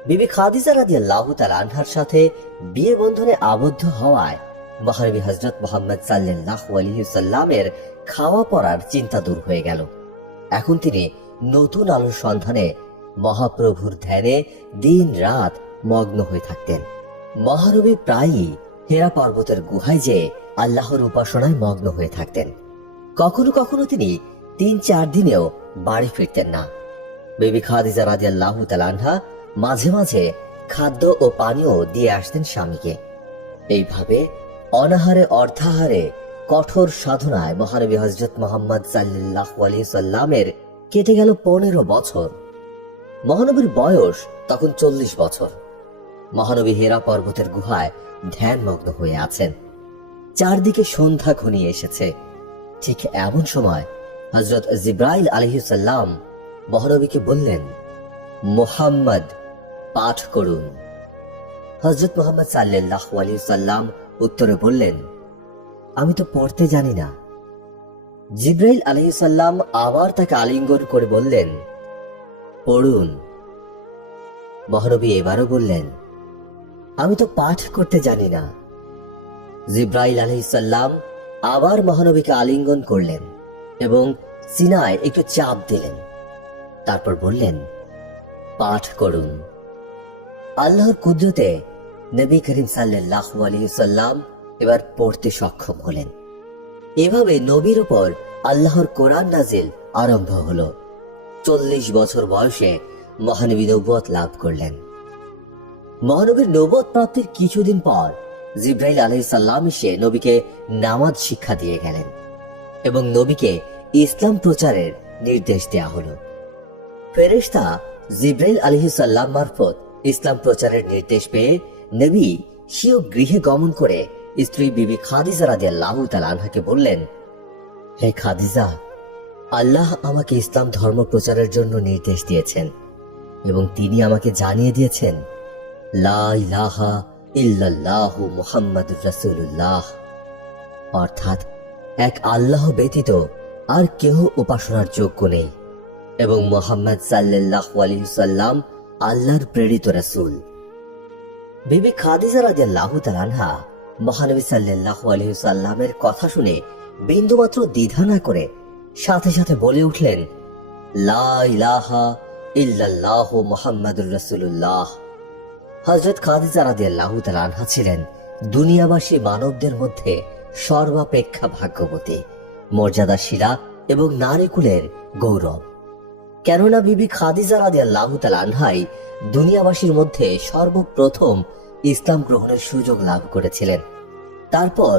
বিবি খাদিজা রাদিয়াল্লাহু তাআলা আনহার সাথে বিয়ে বন্ধনে আবদ্ধ হওয়ায় মহানবী হযরত মুহাম্মদ সাল্লাল্লাহু আলাইহি সাল্লামের খাওয়া পড়ার চিন্তা দূর হয়ে গেল। এখন তিনি নতুন আলোর সন্ধানে মহাপ্রভুর ধ্যানে দিন রাত মগ্ন হয়ে থাকতেন। মহানবী প্রায়ই হেরা পর্বতের গুহায় যেয়ে আল্লাহর উপাসনায় মগ্ন হয়ে থাকতেন। কখনো কখনো তিনি ৩-৪ দিনেও বাড়ি ফিরতেন না। বিবি খাদিজা রাদিয়াল্লাহু তাআলা আনহা মাঝে মাঝে খাদ্য ও পানীয় দিয়ে আসতেন স্বামীকে। এইভাবে অনাহারে অর্থাহারে কঠোর সাধনায় মহানবী হযরত মুহাম্মদ সাল্লাল্লাহু আলাইহি সাল্লামের কেটে গেল ১৫ বছর। মহানবীর বয়স তখন ৪০ বছর। মহানবী হেরা পর্বতের গুহায় ধ্যানমগ্ন হয়ে আছেন। চারদিকে সন্ধ্যা ঘনিয়ে এসেছে। ঠিক এমন সময় হযরত জিবরাইল আলাইহিস সালাম মহানবীকে বললেন, মুহাম্মদ পাঠ করুন। হযরত মুহাম্মদ সাল্লাল্লাহু আলাইহি সাল্লাম উত্তরে বললেন, আমি তো পড়তে জানি না। জিবরাইল আলাইহিস সালাম আবার তাকে আলিঙ্গন করে বললেন, পড়ুন। মহানবী এবারও বললেন, আমি তো পাঠ করতে জানি না। জিবরাইল আলাইহিস সালাম আবার মহানবীকে আলিঙ্গন করলেন এবং সিনায় একটু চাপ দিলেন। তারপর বললেন, পাঠ করুন। আল্লাহর কুদরতে নবী করিম সাল্লাল্লাহু আলাইহি সাল্লাম এবার পড়তে সক্ষম হলেন। এভাবে নবীর উপর আল্লাহর কোরআন নাজিল আরম্ভ হলো। ৪০ বছর বয়সে মহানবী নবুয়ত লাভ করলেন। মহানবীর নবুয়ত প্রাপ্তির কিছুদিন পর জিবরাইল আলাইহিস সালাম এসে নবীকে নামাজ শিক্ষা দিয়ে গেলেন এবং নবীকে ইসলাম প্রচারের নির্দেশ দেয়া হলো। ফেরেশতা জিবরাইল আলাইহিস সালাম মারফত ইসলাম প্রচারের নির্দেশ পেয়ে নবী স্বীয় গৃহে গমন করে স্ত্রী বিবি খাদিজা রাদিয়াল্লাহু তাআলা আনহাকে বললেন, হে খাদিজা, আল্লাহ আমাকে ইসলাম ধর্ম প্রচারের জন্য নির্দেশ দিয়েছেন এবং তিনি আমাকে জানিয়ে দিয়েছেন, লা ইলাহা ইল্লাল্লাহু মুহাম্মাদুর রাসূলুল্লাহ, অর্থাৎ এক আল্লাহ ব্যতীত আর কেহ উপাসনার যোগ্য নেই এবং মুহাম্মদ সাল্লাল্লাহু আলাইহি সাল্লাম আল্লাহর প্রেরিত রাসূল। বিবি খাদিজা রাদিয়াল্লাহু তাআলা আনহা মহানবী সাল্লাল্লাহু আলাইহি সাল্লামের কথা শুনে বিন্দুমাত্র দ্বিধা না করে সাথে সাথে বলে উঠলেন, লা ইলাহা ইল্লাল্লাহু মুহাম্মাদুর রাসূলুল্লাহ। হযরত খাদিজা রাদিয়াল্লাহু তাআলা আনহা ছিলেন দুনিয়াবাসী মানবদের মধ্যে সর্বাপেক্ষা ভাগ্যবতী, মর্যাদাশীলা এবং নারীকুলের গৌরব। কেননা বিবি খাদিজা রাদিয়াল্লাহু তাআলা আনহাই দুনিয়াবাসীর মধ্যে সর্বপ্রথম ইসলাম গ্রহণের সুযোগ লাভ করেছিলেন। তারপর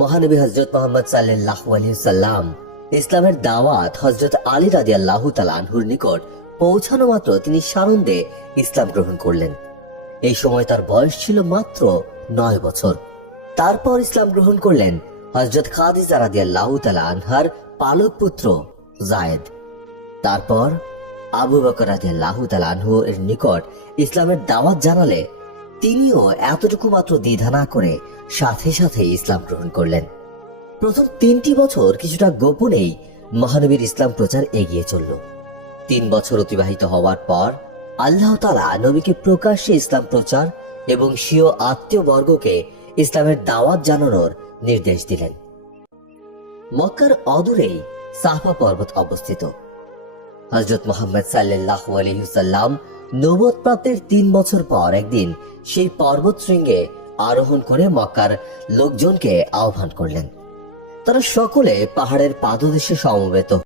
মহানবী হযরত মুহাম্মদ সাল্লাল্লাহু আলাইহি সাল্লাম ইসলামের দাওয়াত হযরত আলী রাদিয়াল্লাহু তাআলা আনহুর নিকট পৌঁছানো মাত্র তিনি সানন্দে ইসলাম গ্রহণ করলেন। এই সময় তার বয়স ছিল মাত্র 9 বছর। তারপর ইসলাম গ্রহণ করলেন হযরত খাদিজা রাদিয়াল্লাহু তাআলা আনহার পালক পুত্র যায়েদ। তারপর আবু বকর রাদিয়াল্লাহু তাআলা আনহু এর নিকট ইসলামের দাওয়াত জানালে তিনিও এতটুকু মাত্র দ্বিধা না করে সাথে সাথে ইসলাম গ্রহণ করলেন। প্রথম 3টি বছর কিছুটা গোপনেই মহানবীর ইসলাম প্রচার এগিয়ে চলল। 3 বছর অতিবাহিত হওয়ার পর আল্লাহ তাআলা নবীকে প্রকাশ্যে ইসলাম প্রচার এবং স্বীয় আত্মীয় বর্গকে ইসলামের দাওয়াত জানানোর নির্দেশ দিলেন। মক্কার অদূরেই সাফা পর্বত অবস্থিত। হযরত মুহাম্মদ সাল্লাল্লাহু আলাইহি ওয়াসাল্লাম নবুয়ত প্রাপ্তির 3 বছর পর একদিন সেই পর্বত শৃঙ্গে আরোহণ করে মক্কার লোকজনকে আহ্বান করলেন। তারা সকলে পাহাড়ের পাদদেশে সমবেত